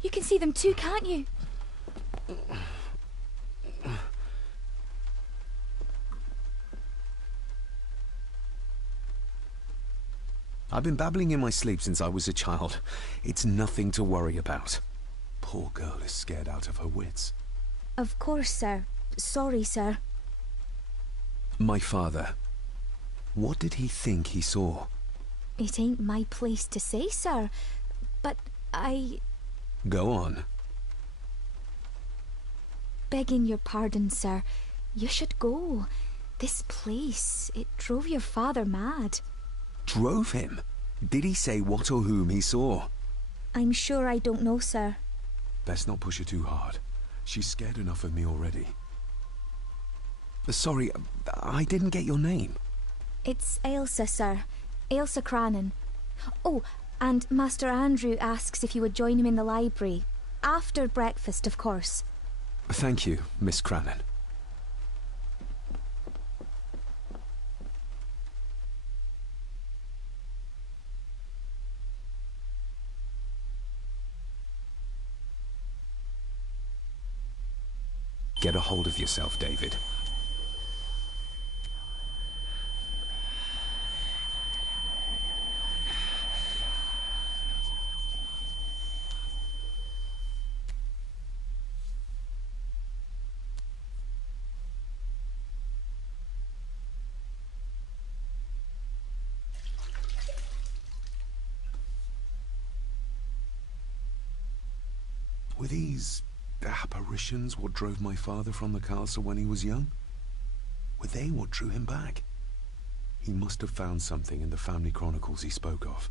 You can see them too, can't you? I've been babbling in my sleep since I was a child. It's nothing to worry about. Poor girl is scared out of her wits. Of course, sir. Sorry, sir. My father. What did he think he saw? It ain't my place to say, sir. But I... Go on. Begging your pardon, sir. You should go. This place, it drove your father mad. Drove him? Did he say what or whom he saw? I'm sure I don't know, sir. Best not push her too hard. She's scared enough of me already. Sorry, I didn't get your name. It's Ailsa, sir. Ailsa Crannan. Oh, and Master Andrew asks if you would join him in the library. After breakfast, of course. Thank you, Miss Crannan. Get a hold of yourself, David. Were these apparitions what drove my father from the castle when he was young? Were they what drew him back? He must have found something in the family chronicles he spoke of.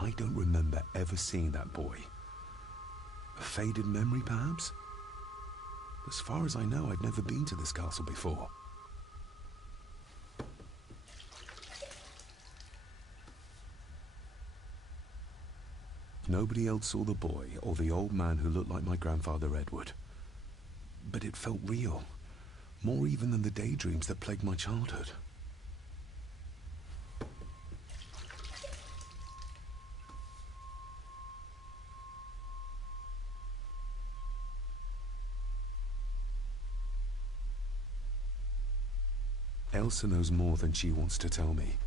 I don't remember ever seeing that boy. A faded memory, perhaps? As far as I know, I'd never been to this castle before. Nobody else saw the boy or the old man who looked like my grandfather Edward. But it felt real, more even than the daydreams that plagued my childhood. Elsa knows more than she wants to tell me.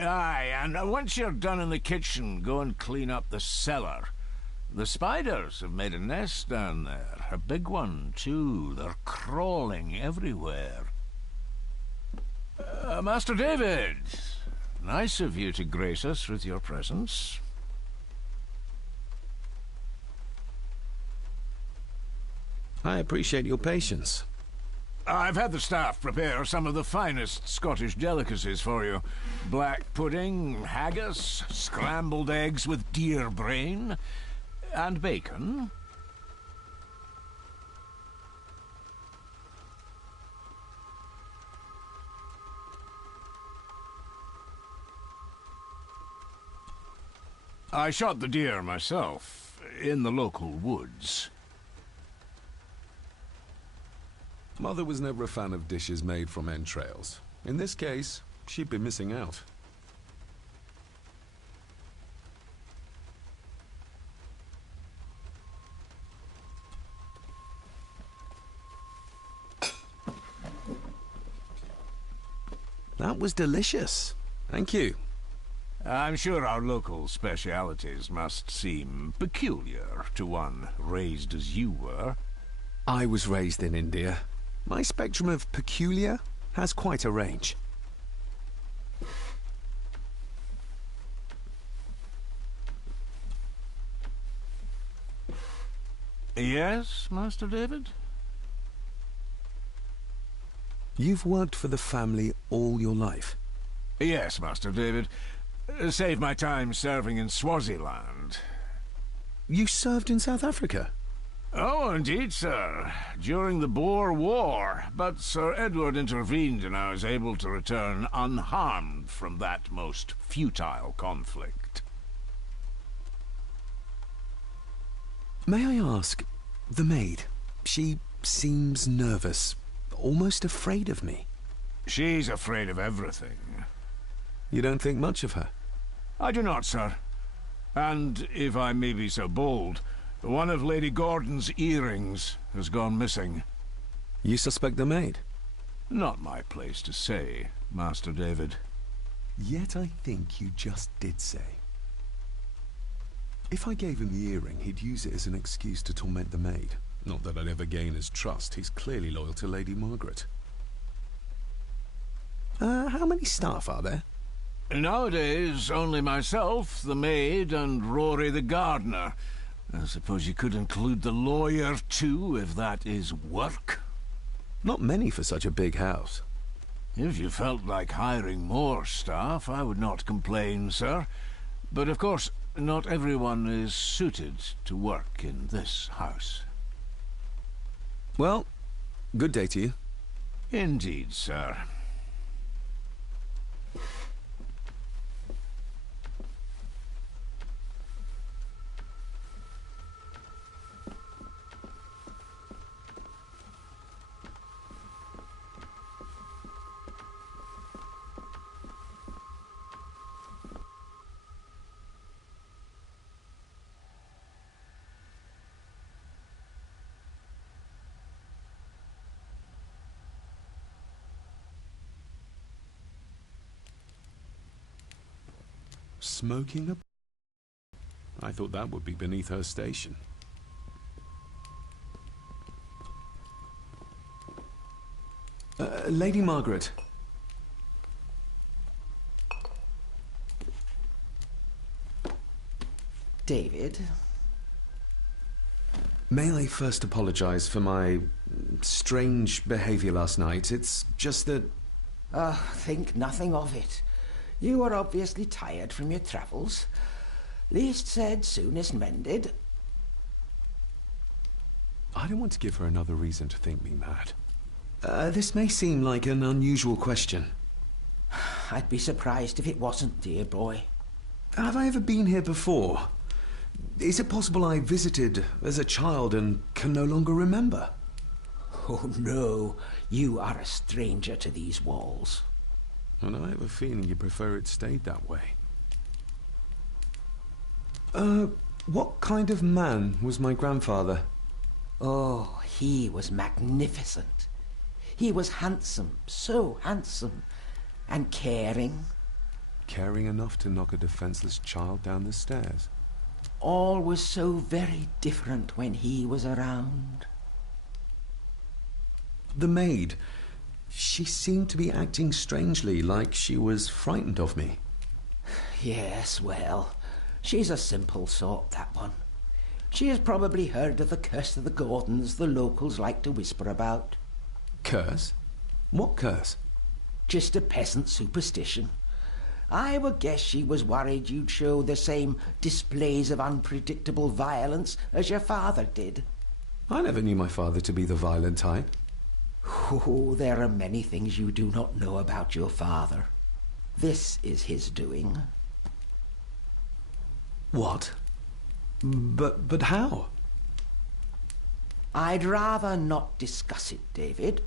Aye, and once you're done in the kitchen, go and clean up the cellar. The spiders have made a nest down there. A big one, too. They're crawling everywhere. Master David, nice of you to grace us with your presence. I appreciate your patience. I've had the staff prepare some of the finest Scottish delicacies for you. Black pudding, haggis, scrambled eggs with deer brain, and bacon. I shot the deer myself, in the local woods. Mother was never a fan of dishes made from entrails. In this case, she'd be missing out. That was delicious. Thank you. I'm sure our local specialities must seem peculiar to one raised as you were. I was raised in India. My spectrum of peculiar has quite a range. Yes, Master David? You've worked for the family all your life? Yes, Master David. Saved my time serving in Swaziland. You served in South Africa? Oh, indeed, sir. During the Boer War. But Sir Edward intervened and I was able to return unharmed from that most futile conflict. May I ask, the maid, she seems nervous, almost afraid of me. She's afraid of everything. You don't think much of her? I do not, sir. And, if I may be so bold, one of Lady Gordon's earrings has gone missing. You suspect the maid? Not my place to say, Master David. Yet I think you just did say. If I gave him the earring, he'd use it as an excuse to torment the maid. Not that I'd ever gain his trust. He's clearly loyal to Lady Margaret. How many staff are there? Nowadays, only myself, the maid, and Rory the gardener. I suppose you could include the lawyer, too, if that is work. Not many for such a big house. If you felt like hiring more staff, I would not complain, sir. But of course, not everyone is suited to work in this house. Well, good day to you. Indeed, sir. Smoking a... I thought that would be beneath her station. Lady Margaret. David? May I first apologize for my strange behavior last night? It's just that... Think nothing of it. You were obviously tired from your travels. Least said, soonest mended. I don't want to give her another reason to think me mad. This may seem like an unusual question. I'd be surprised if it wasn't, dear boy. Have I ever been here before? Is it possible I visited as a child and can no longer remember? Oh, no. You are a stranger to these walls. And I have a feeling you prefer it stayed that way. What kind of man was my grandfather? Oh, he was magnificent. He was handsome, so handsome, and caring. Caring enough to knock a defenseless child down the stairs. All was so very different when he was around. The maid, she seemed to be acting strangely, like she was frightened of me. Yes, well, she's a simple sort, that one. She has probably heard of the curse of the Gordons the locals like to whisper about. Curse? What curse? Just a peasant superstition. I would guess she was worried you'd show the same displays of unpredictable violence as your father did. I never knew my father to be the violent type. Oh, there are many things you do not know about your father. This is his doing. What? But how? I'd rather not discuss it, David.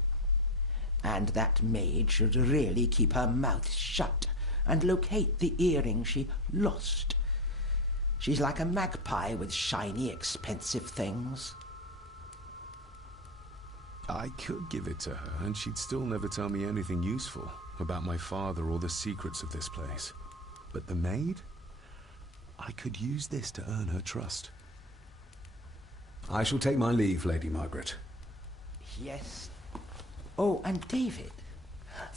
And that maid should really keep her mouth shut and locate the earring she lost. She's like a magpie with shiny, expensive things. I could give it to her, and she'd still never tell me anything useful about my father or the secrets of this place. But the maid? I could use this to earn her trust. I shall take my leave, Lady Margaret. Yes. Oh, and David,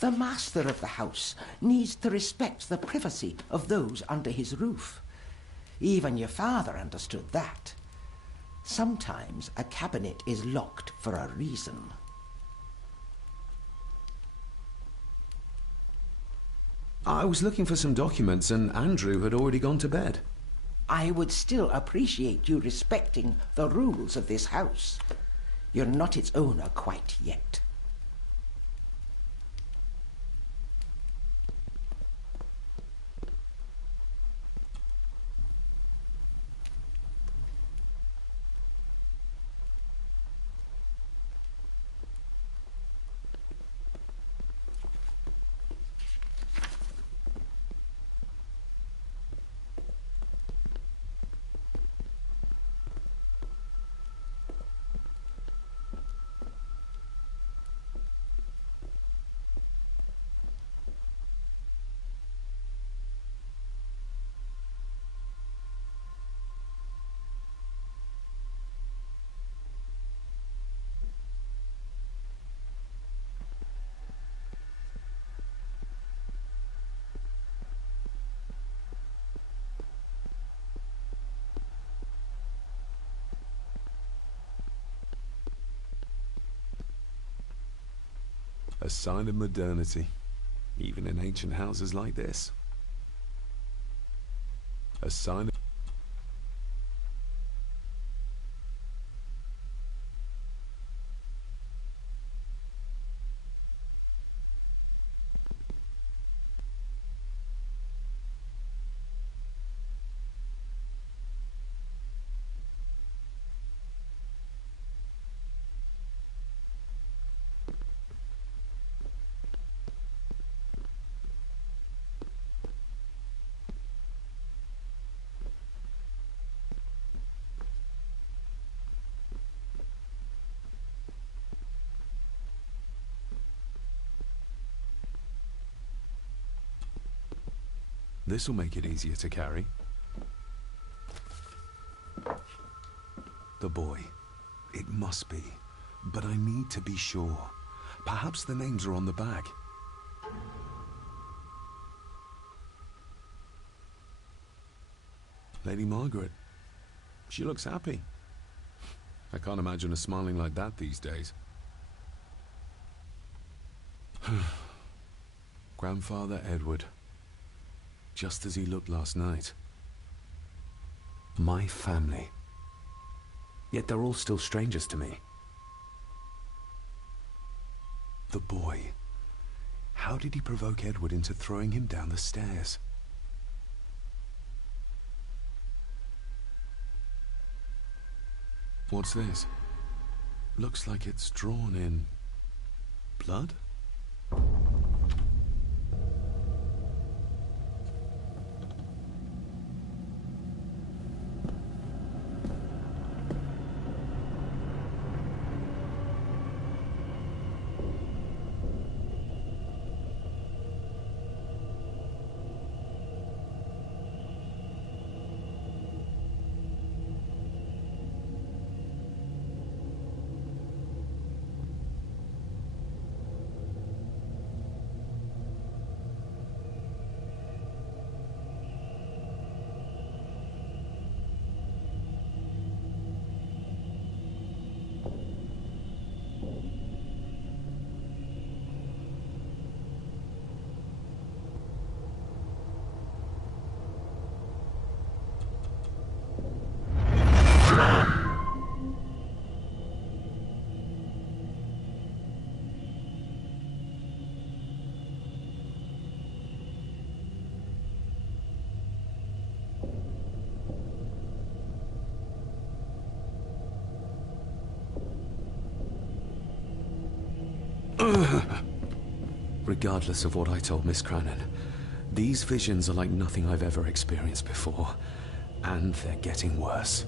the master of the house needs to respect the privacy of those under his roof. Even your father understood that. Sometimes a cabinet is locked for a reason. I was looking for some documents, and Andrew had already gone to bed. I would still appreciate you respecting the rules of this house. You're not its owner quite yet. A sign of modernity, even in ancient houses like this. A sign of... This'll make it easier to carry. The boy. It must be. But I need to be sure. Perhaps the names are on the back. Lady Margaret. She looks happy. I can't imagine her smiling like that these days. Grandfather Edward. Just as he looked last night. My family. Yet they're all still strangers to me. The boy. How did he provoke Edward into throwing him down the stairs? What's this? Looks like it's drawn in... blood? Regardless of what I told Miss Cranon, these visions are like nothing I've ever experienced before, and they're getting worse.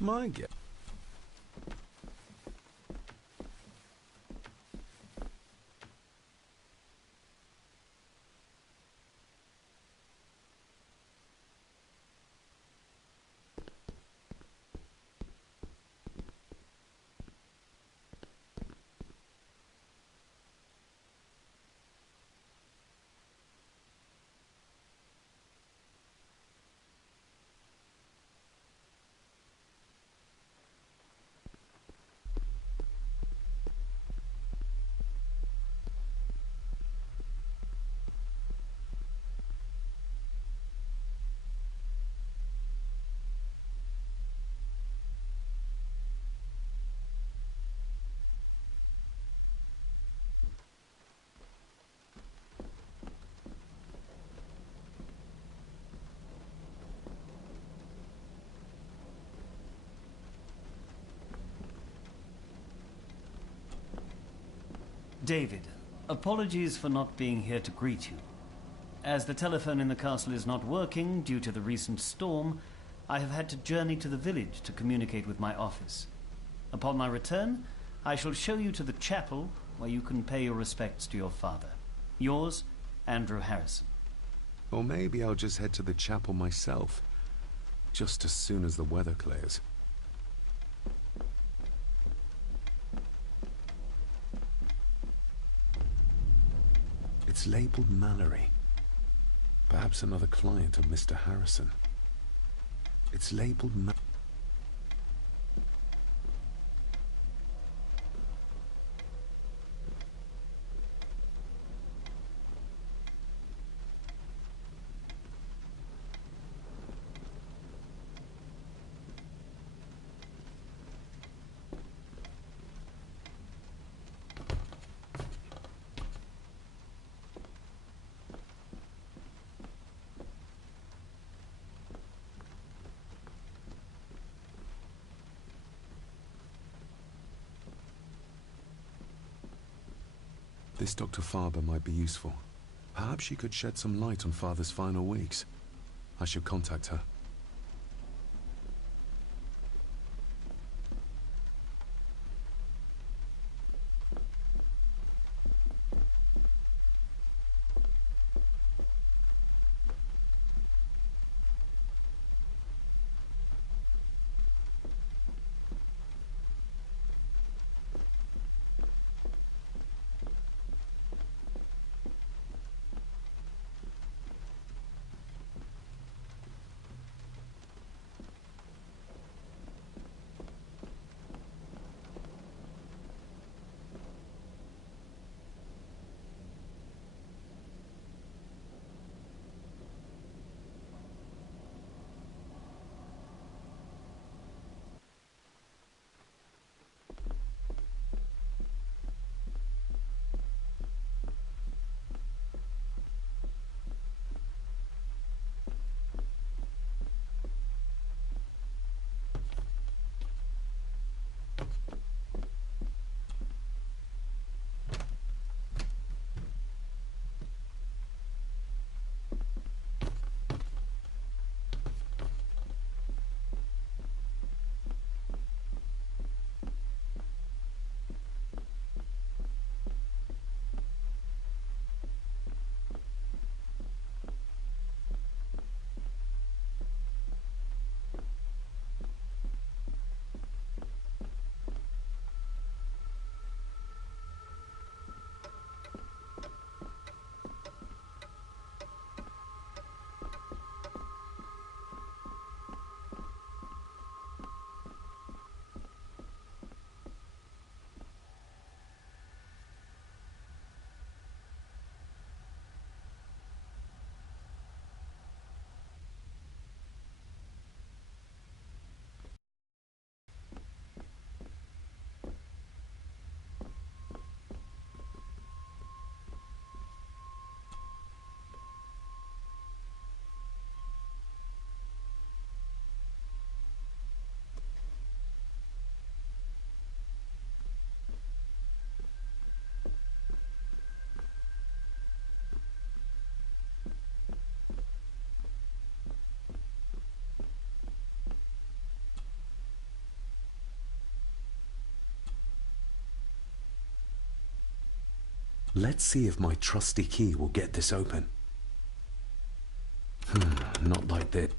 My guess. David, apologies for not being here to greet you. As the telephone in the castle is not working due to the recent storm, I have had to journey to the village to communicate with my office. Upon my return, I shall show you to the chapel where you can pay your respects to your father. Yours, Andrew Harrison. Or maybe I'll just head to the chapel myself, just as soon as the weather clears. It's labeled Mallory. Perhaps another client of Mr. Harrison. It's labeled This Dr. Farber might be useful. Perhaps she could shed some light on Father's final weeks. I should contact her. Let's see if my trusty key will get this open. Not like this.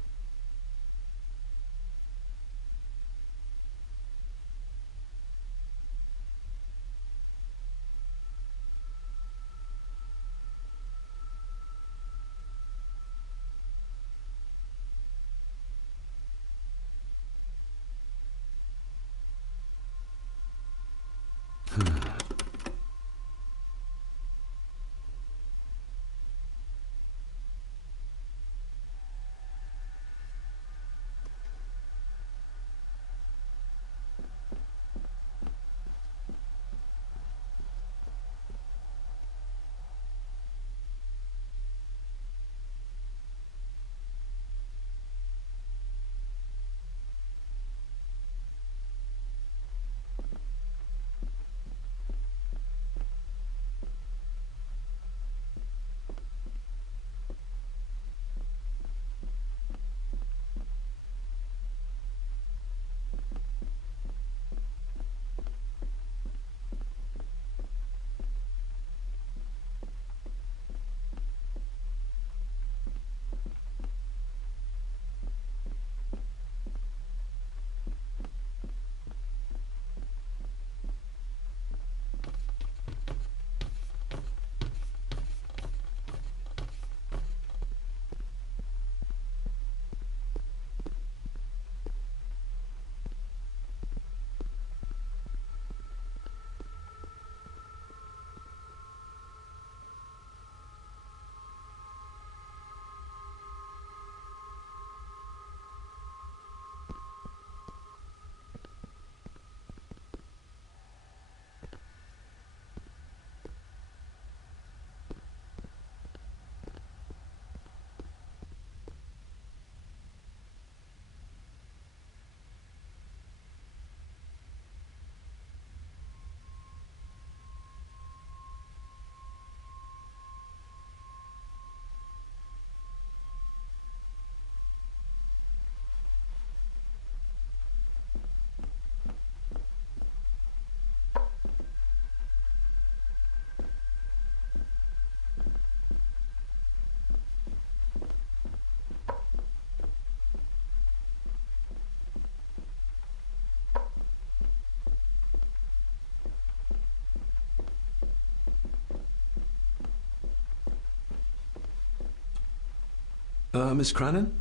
Miss Crannan?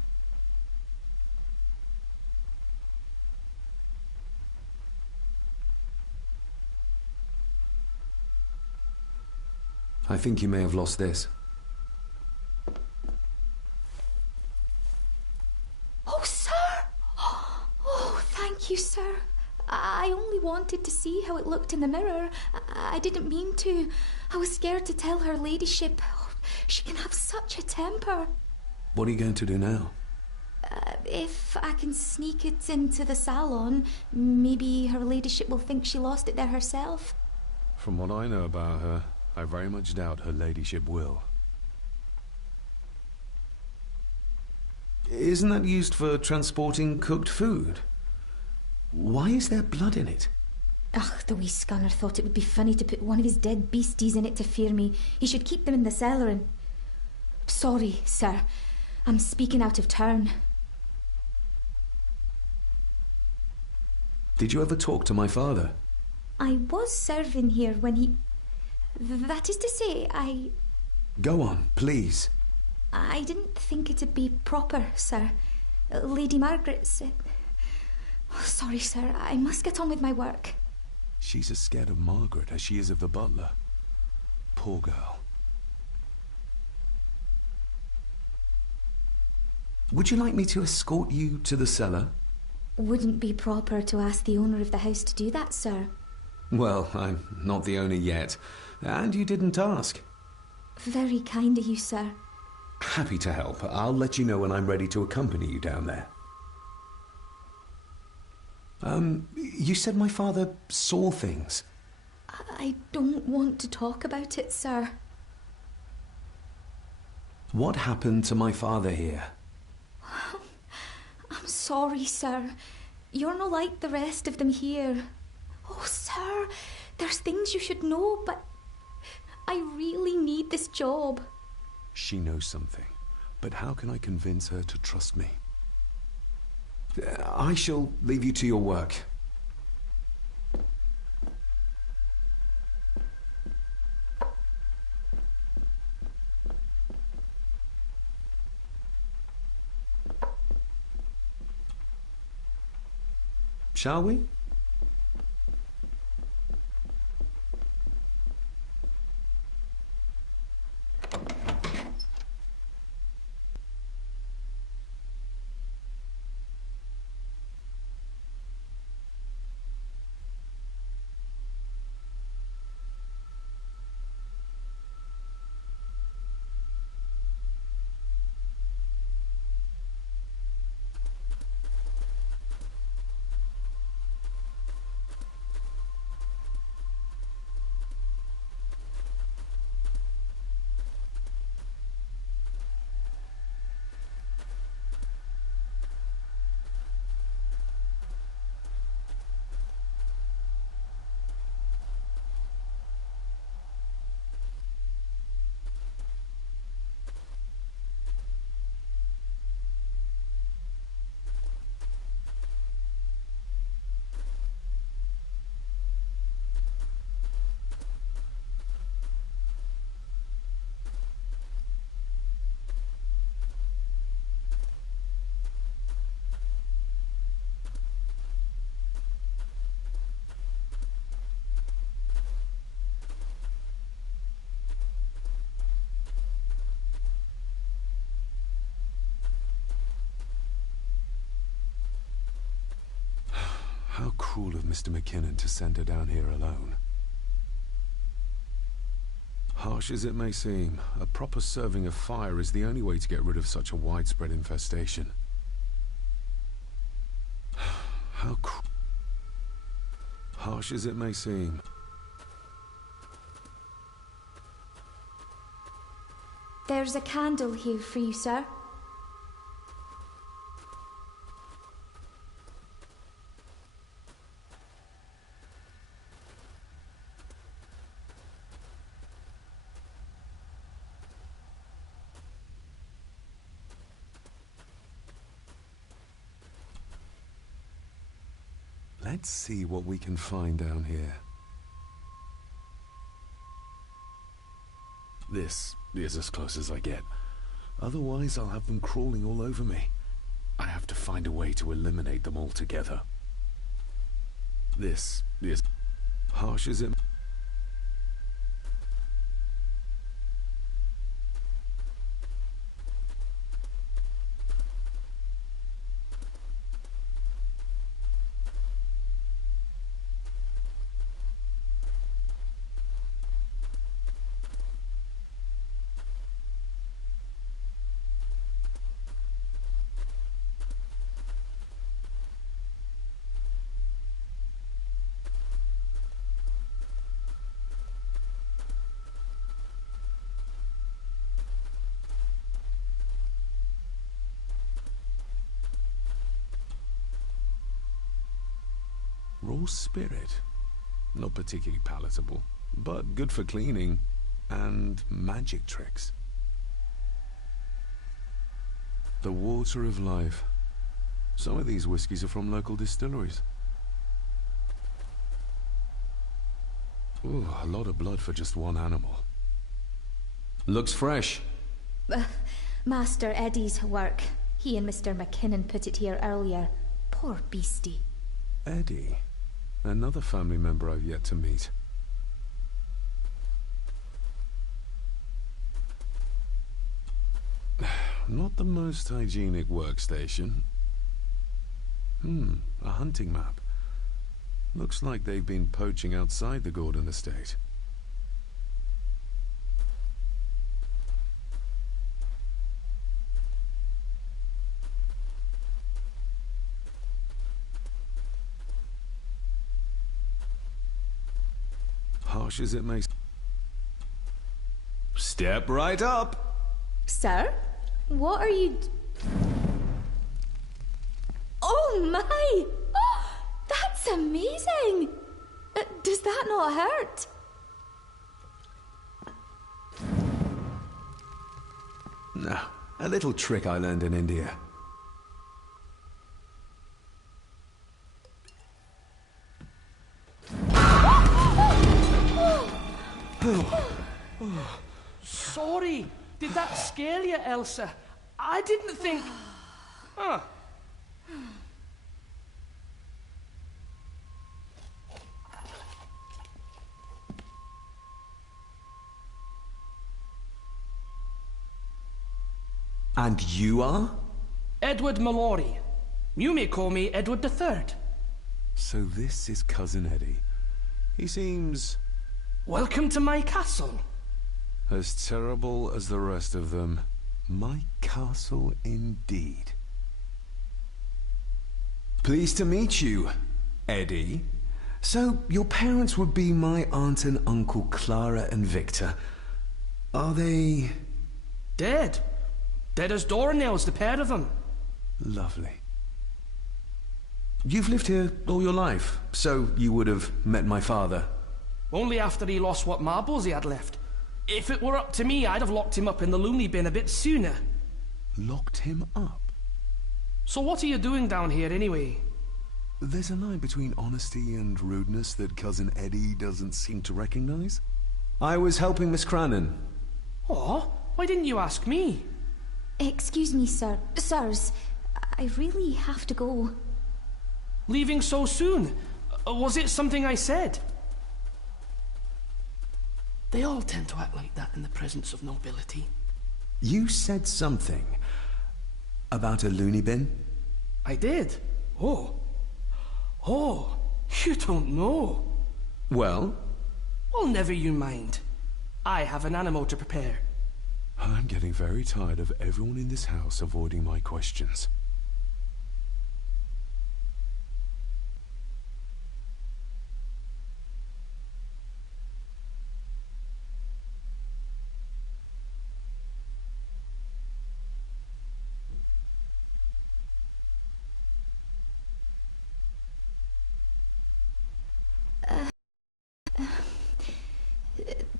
I think you may have lost this. Oh, sir! Oh, thank you, sir. I only wanted to see how it looked in the mirror. I didn't mean to. I was scared to tell her ladyship. Oh, she can have such a temper. What are you going to do now? If I can sneak it into the salon, maybe her ladyship will think she lost it there herself. From what I know about her, I very much doubt her ladyship will. Isn't that used for transporting cooked food? Why is there blood in it? Ugh, the wee scunner thought it would be funny to put one of his dead beasties in it to fear me. He should keep them in the cellar and... Sorry, sir. I'm speaking out of turn. Did you ever talk to my father? I was serving here when he... That is to say, Go on, please. I didn't think it'd be proper, sir. Lady Margaret said... Oh, sorry, sir. I must get on with my work. She's as scared of Margaret as she is of the butler. Poor girl. Would you like me to escort you to the cellar? Wouldn't be proper to ask the owner of the house to do that, sir. Well, I'm not the owner yet, and you didn't ask. Very kind of you, sir. Happy to help. I'll let you know when I'm ready to accompany you down there. You said my father saw things. I don't want to talk about it, sir. What happened to my father here? I'm sorry, sir. You're not like the rest of them here. Oh, sir, there's things you should know, but I really need this job. She knows something, but how can I convince her to trust me? I shall leave you to your work. Shall we? How cruel of Mr. McKinnon to send her down here alone. Harsh as it may seem, a proper serving of fire is the only way to get rid of such a widespread infestation. How harsh as it may seem. There's a candle here for you, sir. Let's see what we can find down here. This is as close as I get. Otherwise, I'll have them crawling all over me. I have to find a way to eliminate them altogether. This is harsh as it... Raw spirit. Not particularly palatable, but good for cleaning and magic tricks. The water of life. Some of these whiskies are from local distilleries. Ooh, a lot of blood for just one animal. Looks fresh. Master Eddie's work. He and Mr. McKinnon put it here earlier. Poor beastie. Eddie? Another family member I've yet to meet. Not the most hygienic workstation. A hunting map. Looks like they've been poaching outside the Gordon estate. Harsh as it may... Step right up. Sir? What are you... Oh my! Oh, that's amazing! Does that not hurt? No, a little trick I learned in India. Sorry, did that scare you, Elsa? I didn't think... And you are? Edward Mallory. You may call me Edward III. So this is Cousin Eddie. He seems... Welcome to my castle. as terrible as the rest of them. My castle indeed. Pleased to meet you, Eddie. So, your parents would be my aunt and uncle Clara and Victor. Are they... Dead. Dead as doornails, the pair of them. Lovely. You've lived here all your life, so you would have met my father. Only after he lost what marbles he had left. If it were up to me, I'd have locked him up in the loony bin a bit sooner. Locked him up? So what are you doing down here, anyway? There's a line between honesty and rudeness that Cousin Eddie doesn't seem to recognize. I was helping Miss Crannan. Oh, why didn't you ask me? Excuse me, sir. Sirs, I really have to go. Leaving so soon? Was it something I said? They all tend to act like that in the presence of nobility. You said something about a loony bin? I did. Oh, you don't know. Well? Well, never you mind. I have an animal to prepare. I'm getting very tired of everyone in this house avoiding my questions.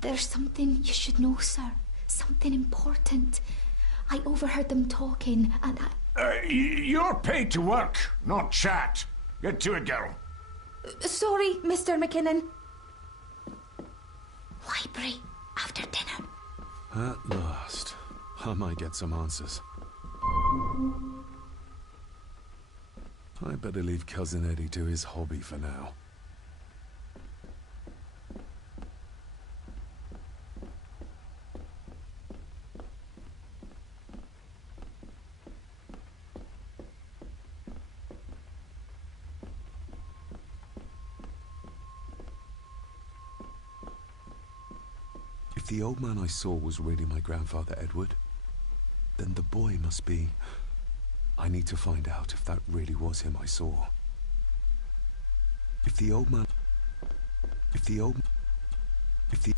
There's something you should know, sir. Something important. I overheard them talking, and You're paid to work, not chat. Get to it, girl. Sorry, Mr. McKinnon. Library, after dinner. At last. I might get some answers. I better leave Cousin Eddie to his hobby for now. If the old man I saw was really my grandfather Edward, then the boy must be... I need to find out if that really was him I saw. If the old man... If the old... If the...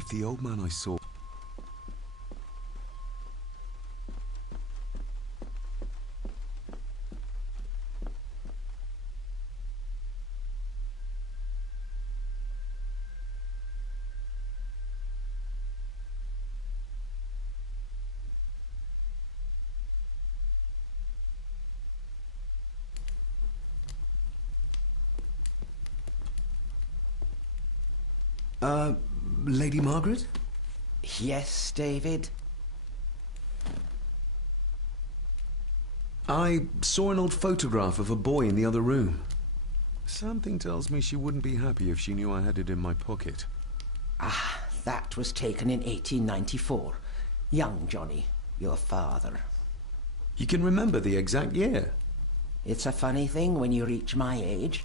If the old man I saw... Lady Margaret? Yes, David? I saw an old photograph of a boy in the other room. Something tells me she wouldn't be happy if she knew I had it in my pocket. Ah, that was taken in 1894. Young Johnny, your father. You can remember the exact year? It's a funny thing when you reach my age.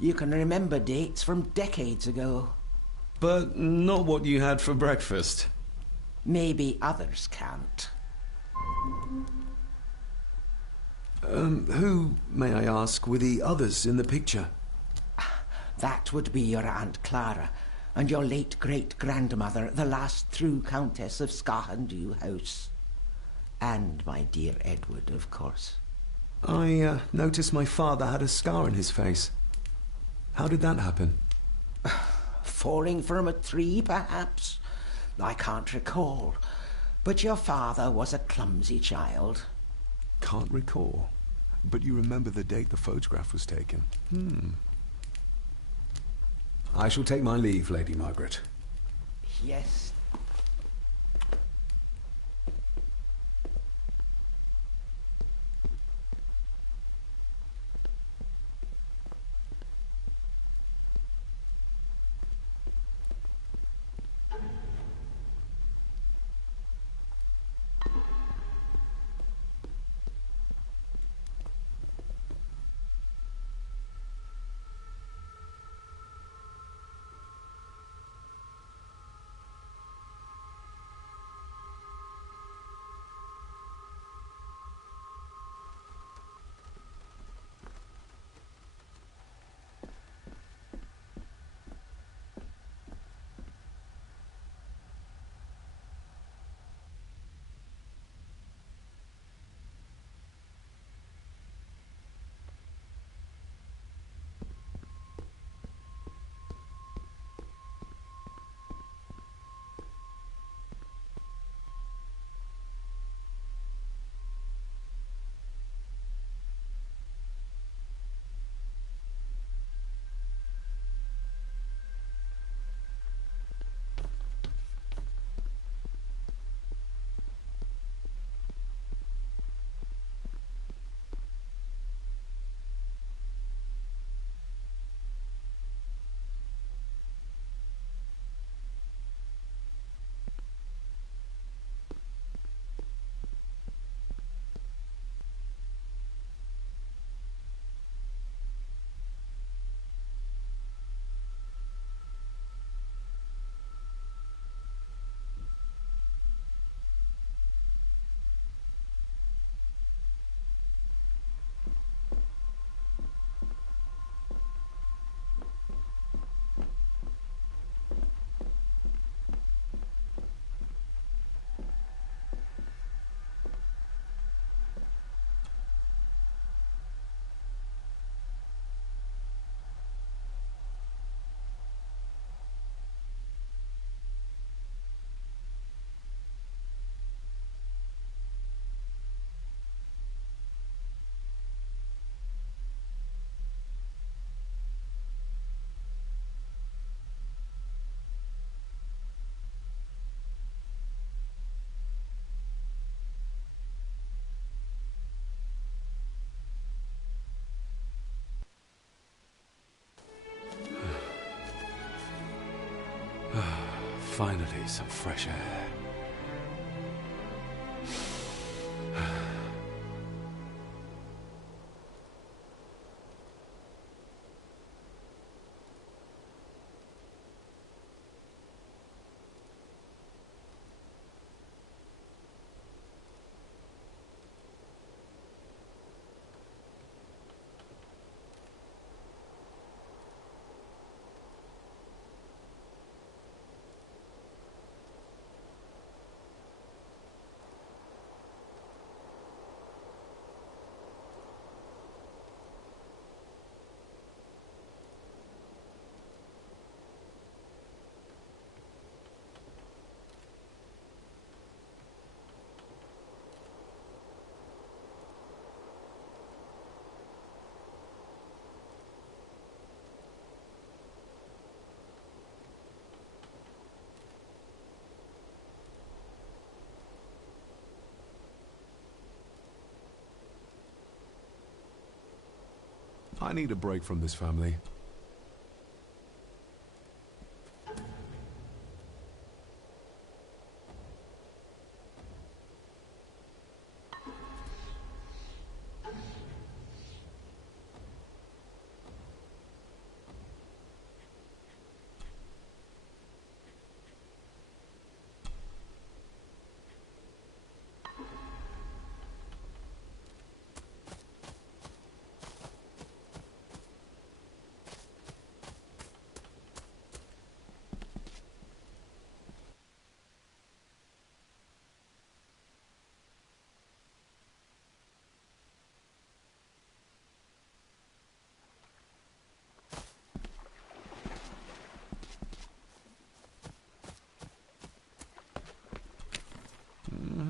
You can remember dates from decades ago. But not what you had for breakfast. Maybe others can't. Who, may I ask, were the others in the picture? That would be your Aunt Clara, and your late great-grandmother, the last true Countess of Scahandew House. And my dear Edward, of course. I noticed my father had a scar on his face. How did that happen? Falling from a tree, perhaps? I can't recall. But your father was a clumsy child. Can't recall? But you remember the date the photograph was taken? I shall take my leave, Lady Margaret. Yes. Finally, some fresh air. I need a break from this family.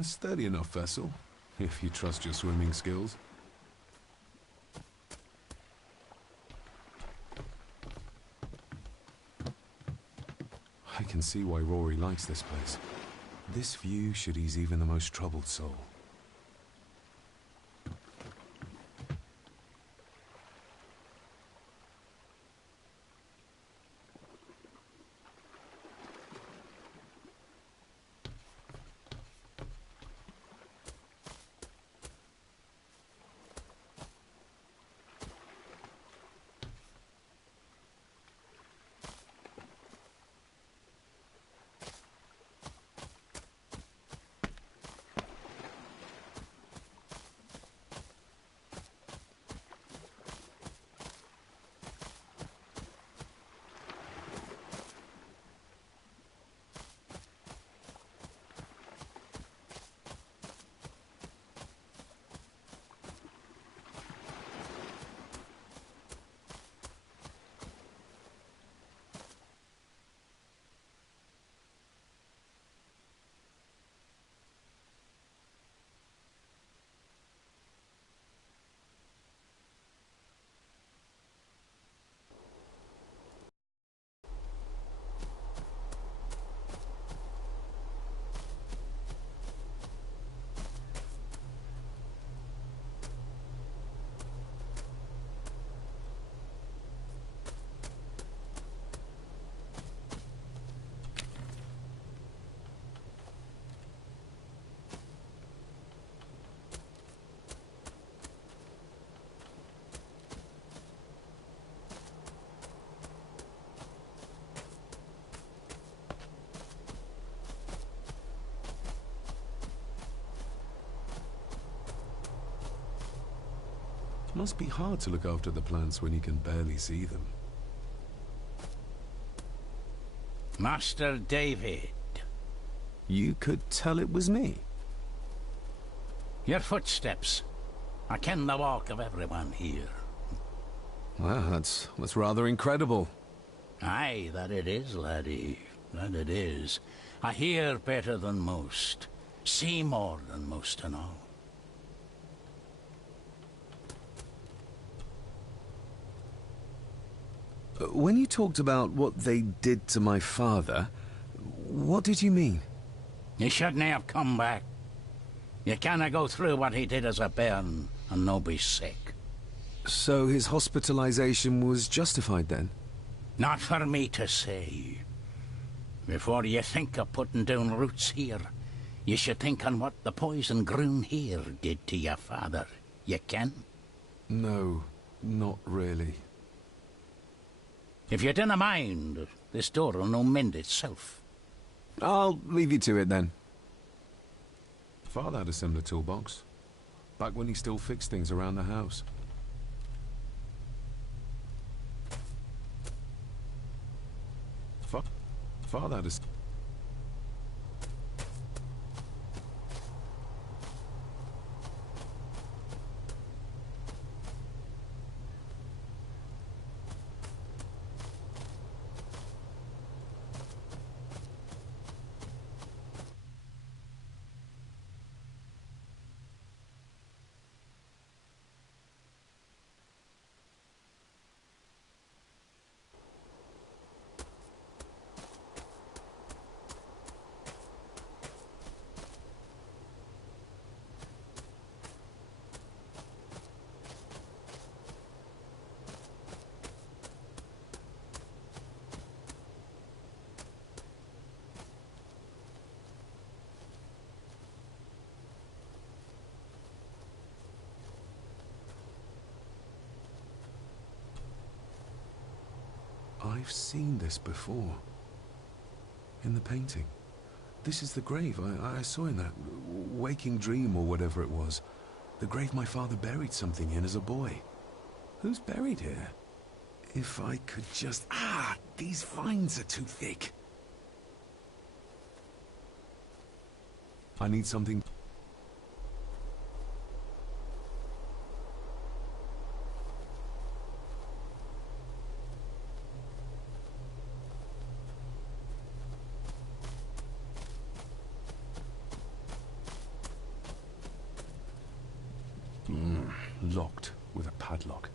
sturdy enough vessel, if you trust your swimming skills. I can see why Rory likes this place. This view should ease even the most troubled soul. Must be hard to look after the plants when you can barely see them. Master David. You could tell it was me. Your footsteps. I ken the walk of everyone here. Well, that's rather incredible. Aye, that it is, laddie. That it is. I hear better than most. See more than most and all. When you talked about what they did to my father, what did you mean? He shouldn't have come back. You canna go through what he did as a bairn and no be sick. So his hospitalization was justified then? Not for me to say. Before you think of putting down roots here, you should think on what the poison grown here did to your father. You can? No, not really. If you dinna mind, this door will no mend itself. I'll leave you to it then. Father had a similar toolbox, back when he still fixed things around the house. Father had a... I've seen this before. In the painting. This is the grave I saw in that waking dream or whatever it was. The grave my father buried something in as a boy. Who's buried here? If I could just... Ah! These vines are too thick. I need something... Locked with a padlock.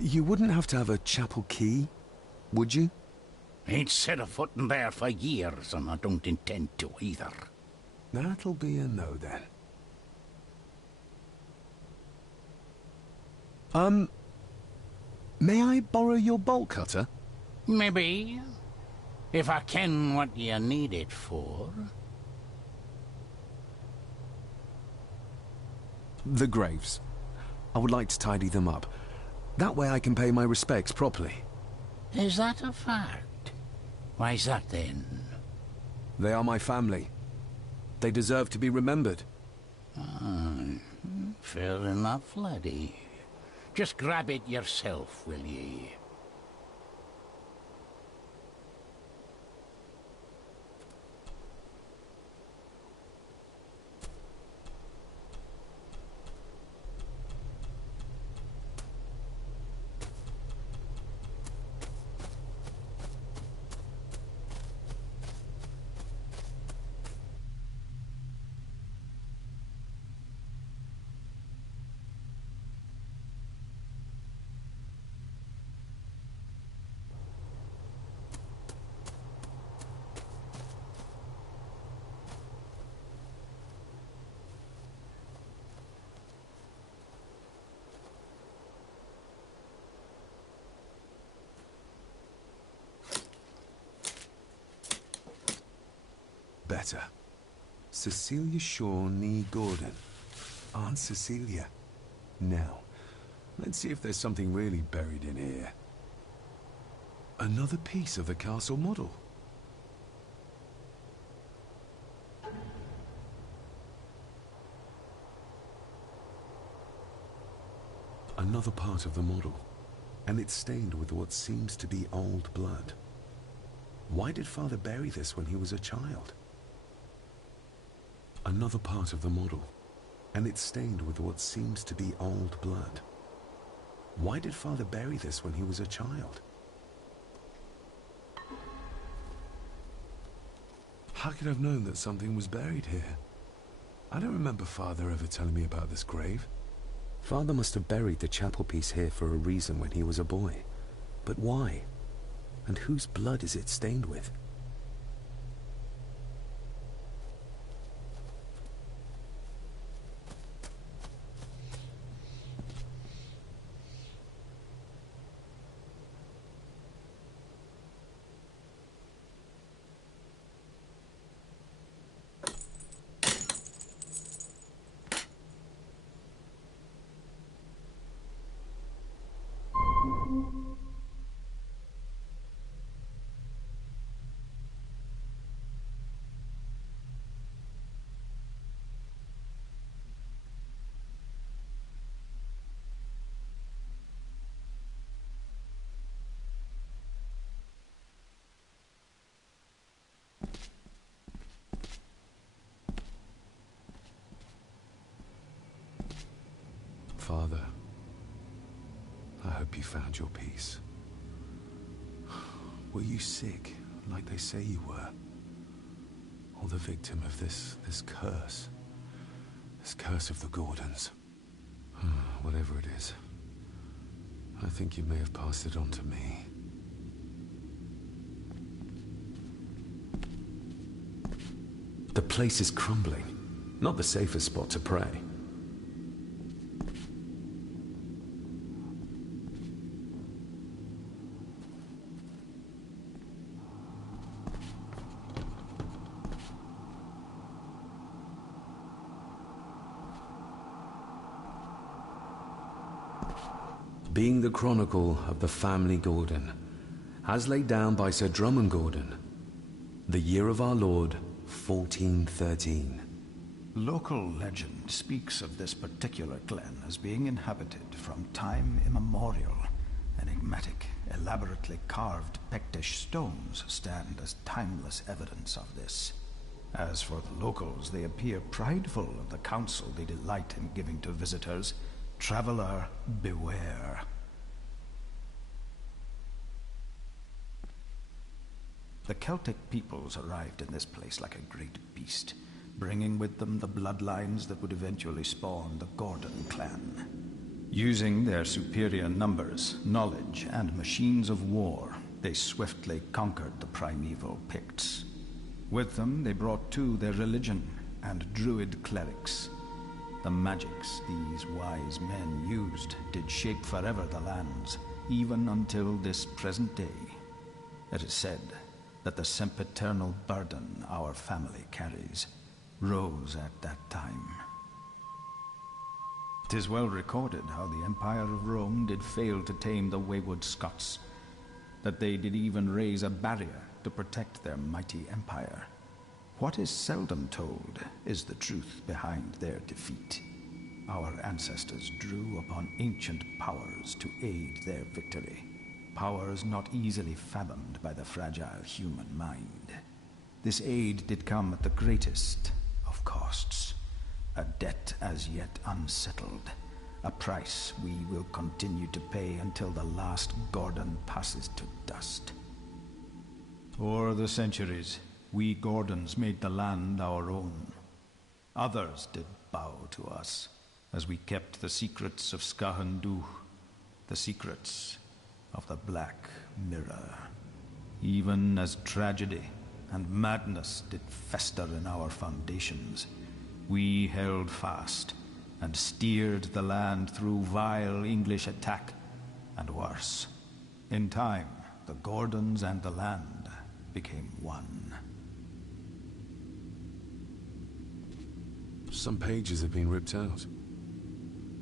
You wouldn't have to have a chapel key, would you? Ain't set a foot in there for years, and I don't intend to either. That'll be a no, then. May I borrow your bolt cutter? Maybe. If I ken what you need it for. The graves. I would like to tidy them up. That way I can pay my respects properly. Is that a fact? Why's that, then? They are my family. They deserve to be remembered. Fair enough, laddie. Just grab it yourself, will ye? Better. Cecilia Shaw Nee Gordon. Aunt Cecilia. Now, let's see if there's something really buried in here. Another piece of the castle model. Another part of the model, and it's stained with what seems to be old blood. Why did Father bury this when he was a child? Another part of the model, and it's stained with what seems to be old blood. Why did Father bury this when he was a child? How could I have known that something was buried here? I don't remember Father ever telling me about this grave. Father must have buried the chapel piece here for a reason when he was a boy. But why? And whose blood is it stained with? Father, I hope you found your peace. Were you sick, like they say you were? Or the victim of this curse? This curse of the Gordons? Whatever it is, I think you may have passed it on to me. The place is crumbling. Not the safest spot to pray. Being the chronicle of the family Gordon, as laid down by Sir Drummond Gordon, The year of our Lord, 1413. Local legend speaks of this particular glen as being inhabited from time immemorial. Enigmatic, elaborately carved Pictish stones stand as timeless evidence of this. As for the locals, they appear prideful of the counsel they delight in giving to visitors. Traveler, beware. The Celtic peoples arrived in this place like a great beast, bringing with them the bloodlines that would eventually spawn the Gordon clan. Using their superior numbers, knowledge, and machines of war, they swiftly conquered the primeval Picts. With them, they brought too their religion and druid clerics. The magics these wise men used did shape forever the lands, even until this present day. It is said that the sempiternal burden our family carries rose at that time. 'Tis well recorded how the Empire of Rome did fail to tame the wayward Scots, that they did even raise a barrier to protect their mighty empire. What is seldom told is the truth behind their defeat. Our ancestors drew upon ancient powers to aid their victory, powers not easily fathomed by the fragile human mind. This aid did come at the greatest of costs, a debt as yet unsettled, a price we will continue to pay until the last Gordon passes to dust. For the centuries, we Gordons made the land our own. Others did bow to us, as we kept the secrets of Skahandu, the secrets of the Black Mirror. Even as tragedy and madness did fester in our foundations, we held fast and steered the land through vile English attack and worse. In time, the Gordons and the land became one. Some pages have been ripped out.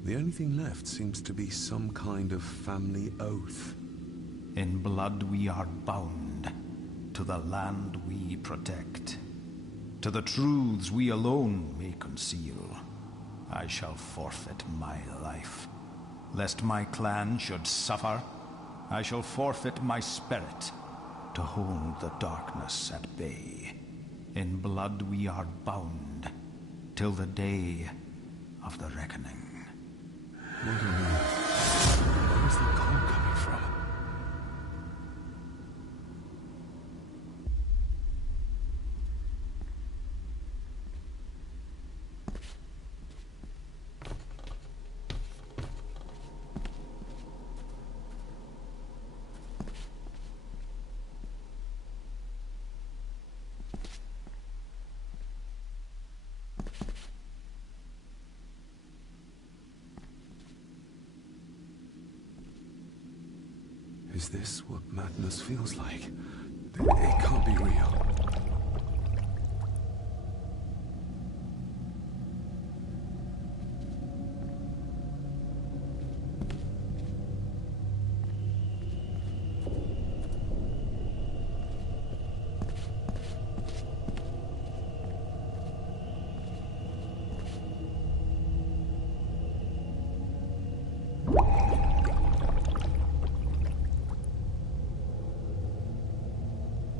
The only thing left seems to be some kind of family oath. In blood we are bound to the land we protect, to the truths we alone may conceal. I shall forfeit my life. Lest my clan should suffer, I shall forfeit my spirit to hold the darkness at bay. In blood we are bound till the day of the reckoning. What do you mean? Where's the coal coming from? Is this what madness feels like? It can't be real.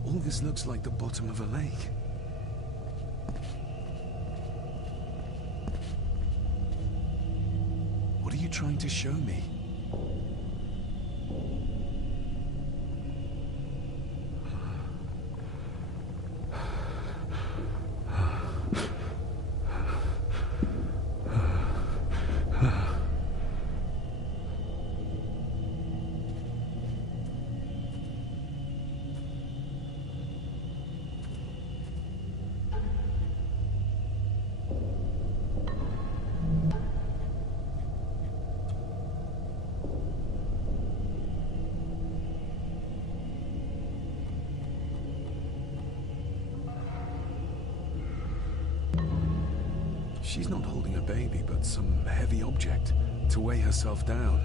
All this looks like the bottom of a lake. What are you trying to show me? She's not holding a baby, but some heavy object to weigh herself down.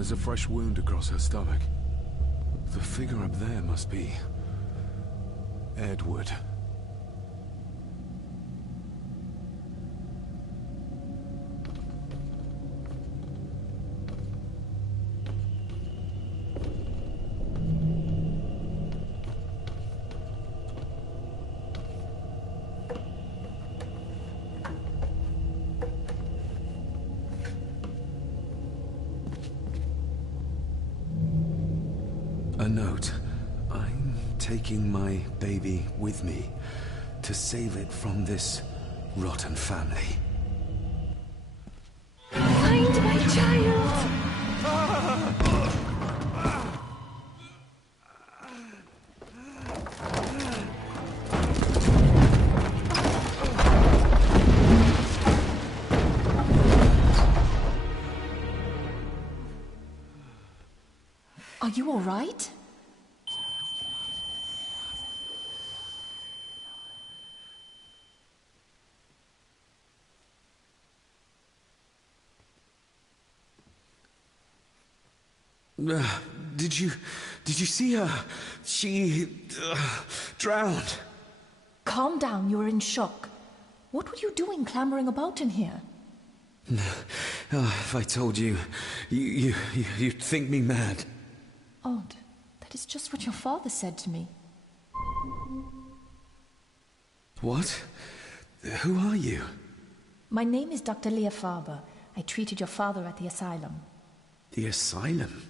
There's a fresh wound across her stomach. The figure up there must be... Edward. A note. I'm taking my baby with me to save it from this rotten family. Find my child! Are you all right? Did you see her? She drowned. Calm down, you're in shock. What were you doing clambering about in here? If I told you, you'd think me mad. Odd. That is just what your father said to me. What? Who are you? My name is Dr. Leah Farber. I treated your father at the asylum. The asylum?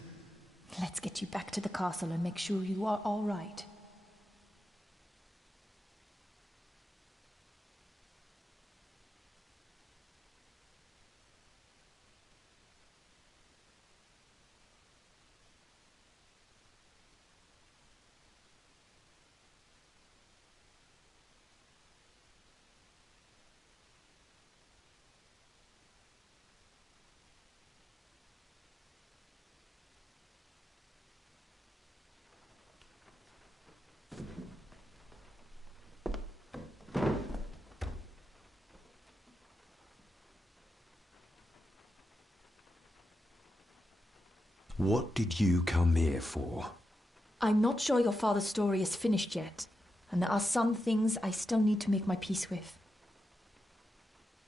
Let's get you back to the castle and make sure you are all right. What did you come here for? I'm not sure your father's story is finished yet, and there are some things I still need to make my peace with.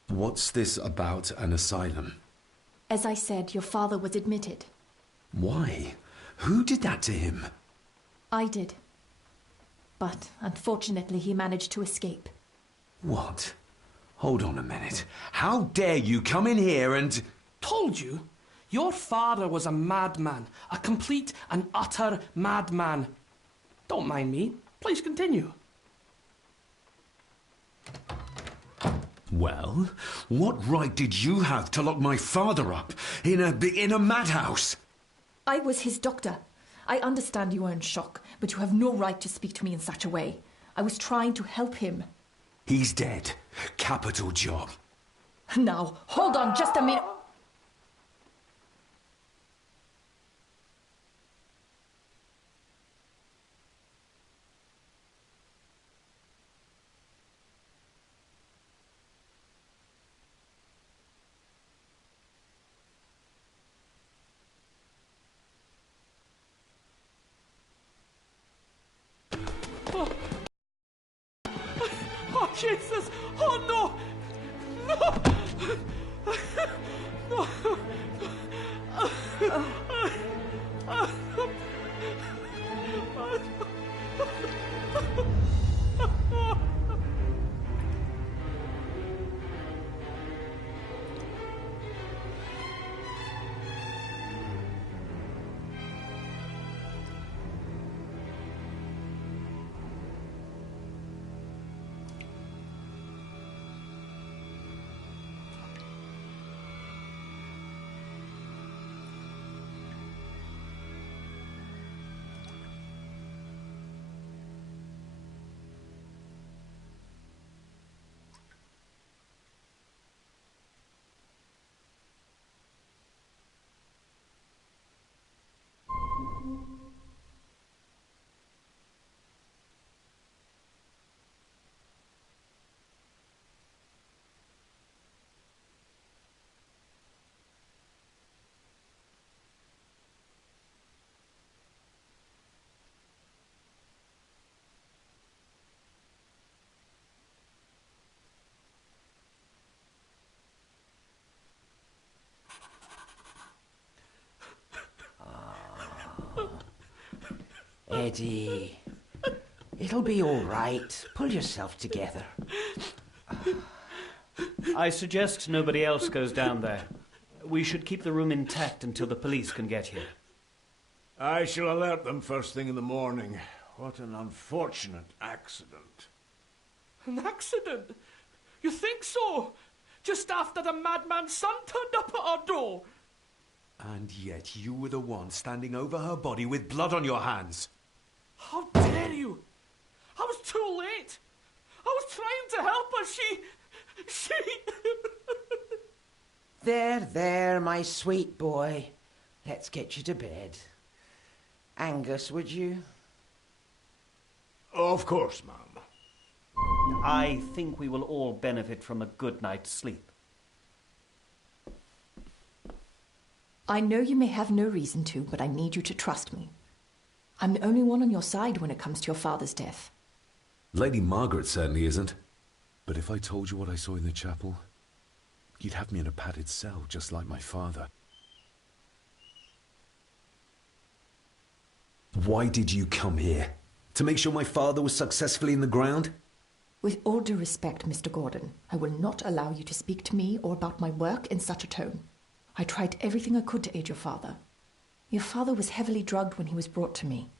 What's this about an asylum? As I said, your father was admitted. Why? Who did that to him? I did. But unfortunately, he managed to escape. What? Hold on a minute. How dare you come in here and... Told you? Your father was a madman. A complete and utter madman. Don't mind me. Please continue. Well, what right did you have to lock my father up in a madhouse? I was his doctor. I understand you are in shock, but you have no right to speak to me in such a way. I was trying to help him. He's dead. Capital job. Now, hold on just a minute. Oh, Jesus! Oh, no! No! steady. It'll be all right. Pull yourself together. I suggest nobody else goes down there. We should keep the room intact until the police can get here. I shall alert them first thing in the morning. What an unfortunate accident. An accident? You think so? Just after the madman's son turned up at our door? And yet you were the one standing over her body with blood on your hands. How dare you! I was too late! I was trying to help her, she... There, my sweet boy. Let's get you to bed. Angus, would you? Of course, ma'am. I think we will all benefit from a good night's sleep. I know you may have no reason to, but I need you to trust me. I'm the only one on your side when it comes to your father's death. Lady Margaret certainly isn't. But if I told you what I saw in the chapel, you'd have me in a padded cell, just like my father. Why did you come here? To make sure my father was successfully in the ground? With all due respect, Mr. Gordon, I will not allow you to speak to me or about my work in such a tone. I tried everything I could to aid your father. Your father was heavily drugged when he was brought to me,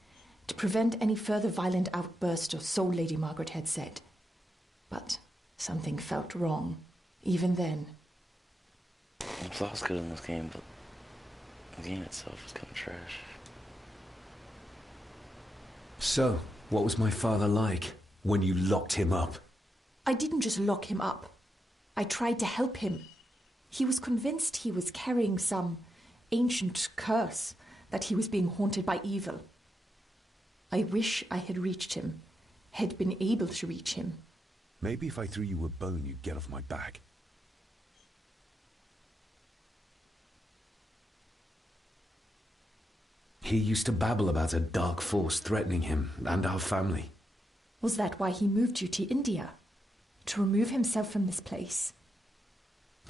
to prevent any further violent outburst, or so Lady Margaret had said. But something felt wrong, even then. The plot's good in this game, but the game itself is kind of trash. So, what was my father like when you locked him up? I didn't just lock him up. I tried to help him. He was convinced he was carrying some ancient curse, that he was being haunted by evil. I wish I had reached him, had been able to reach him. Maybe if I threw you a bone, you'd get off my back. He used to babble about a dark force threatening him and our family. Was that why he moved you to India? To remove himself from this place?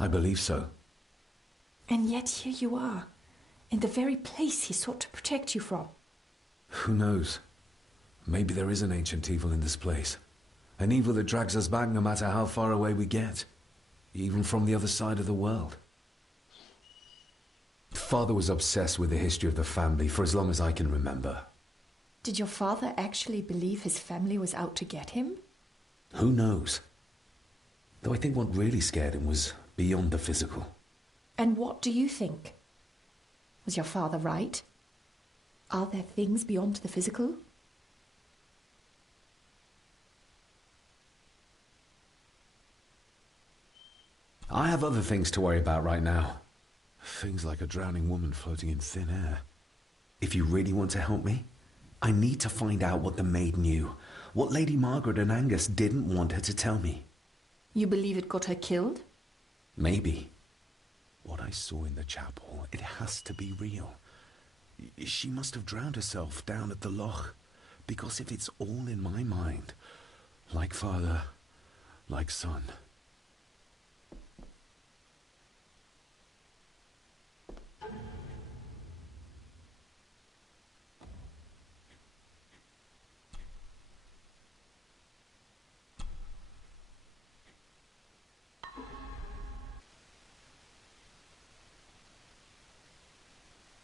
I believe so. And yet here you are, in the very place he sought to protect you from. Who knows? Maybe there is an ancient evil in this place. An evil that drags us back no matter how far away we get. Even from the other side of the world. Father was obsessed with the history of the family for as long as I can remember. Did your father actually believe his family was out to get him? Who knows? Though I think what really scared him was beyond the physical. And what do you think? Was your father right? Are there things beyond the physical? I have other things to worry about right now. Things like a drowning woman floating in thin air. If you really want to help me, I need to find out what the maid knew. What Lady Margaret and Angus didn't want her to tell me. You believe it got her killed? Maybe. What I saw in the chapel, it has to be real. She must have drowned herself down at the loch. Because if it's all in my mind, like father, like son,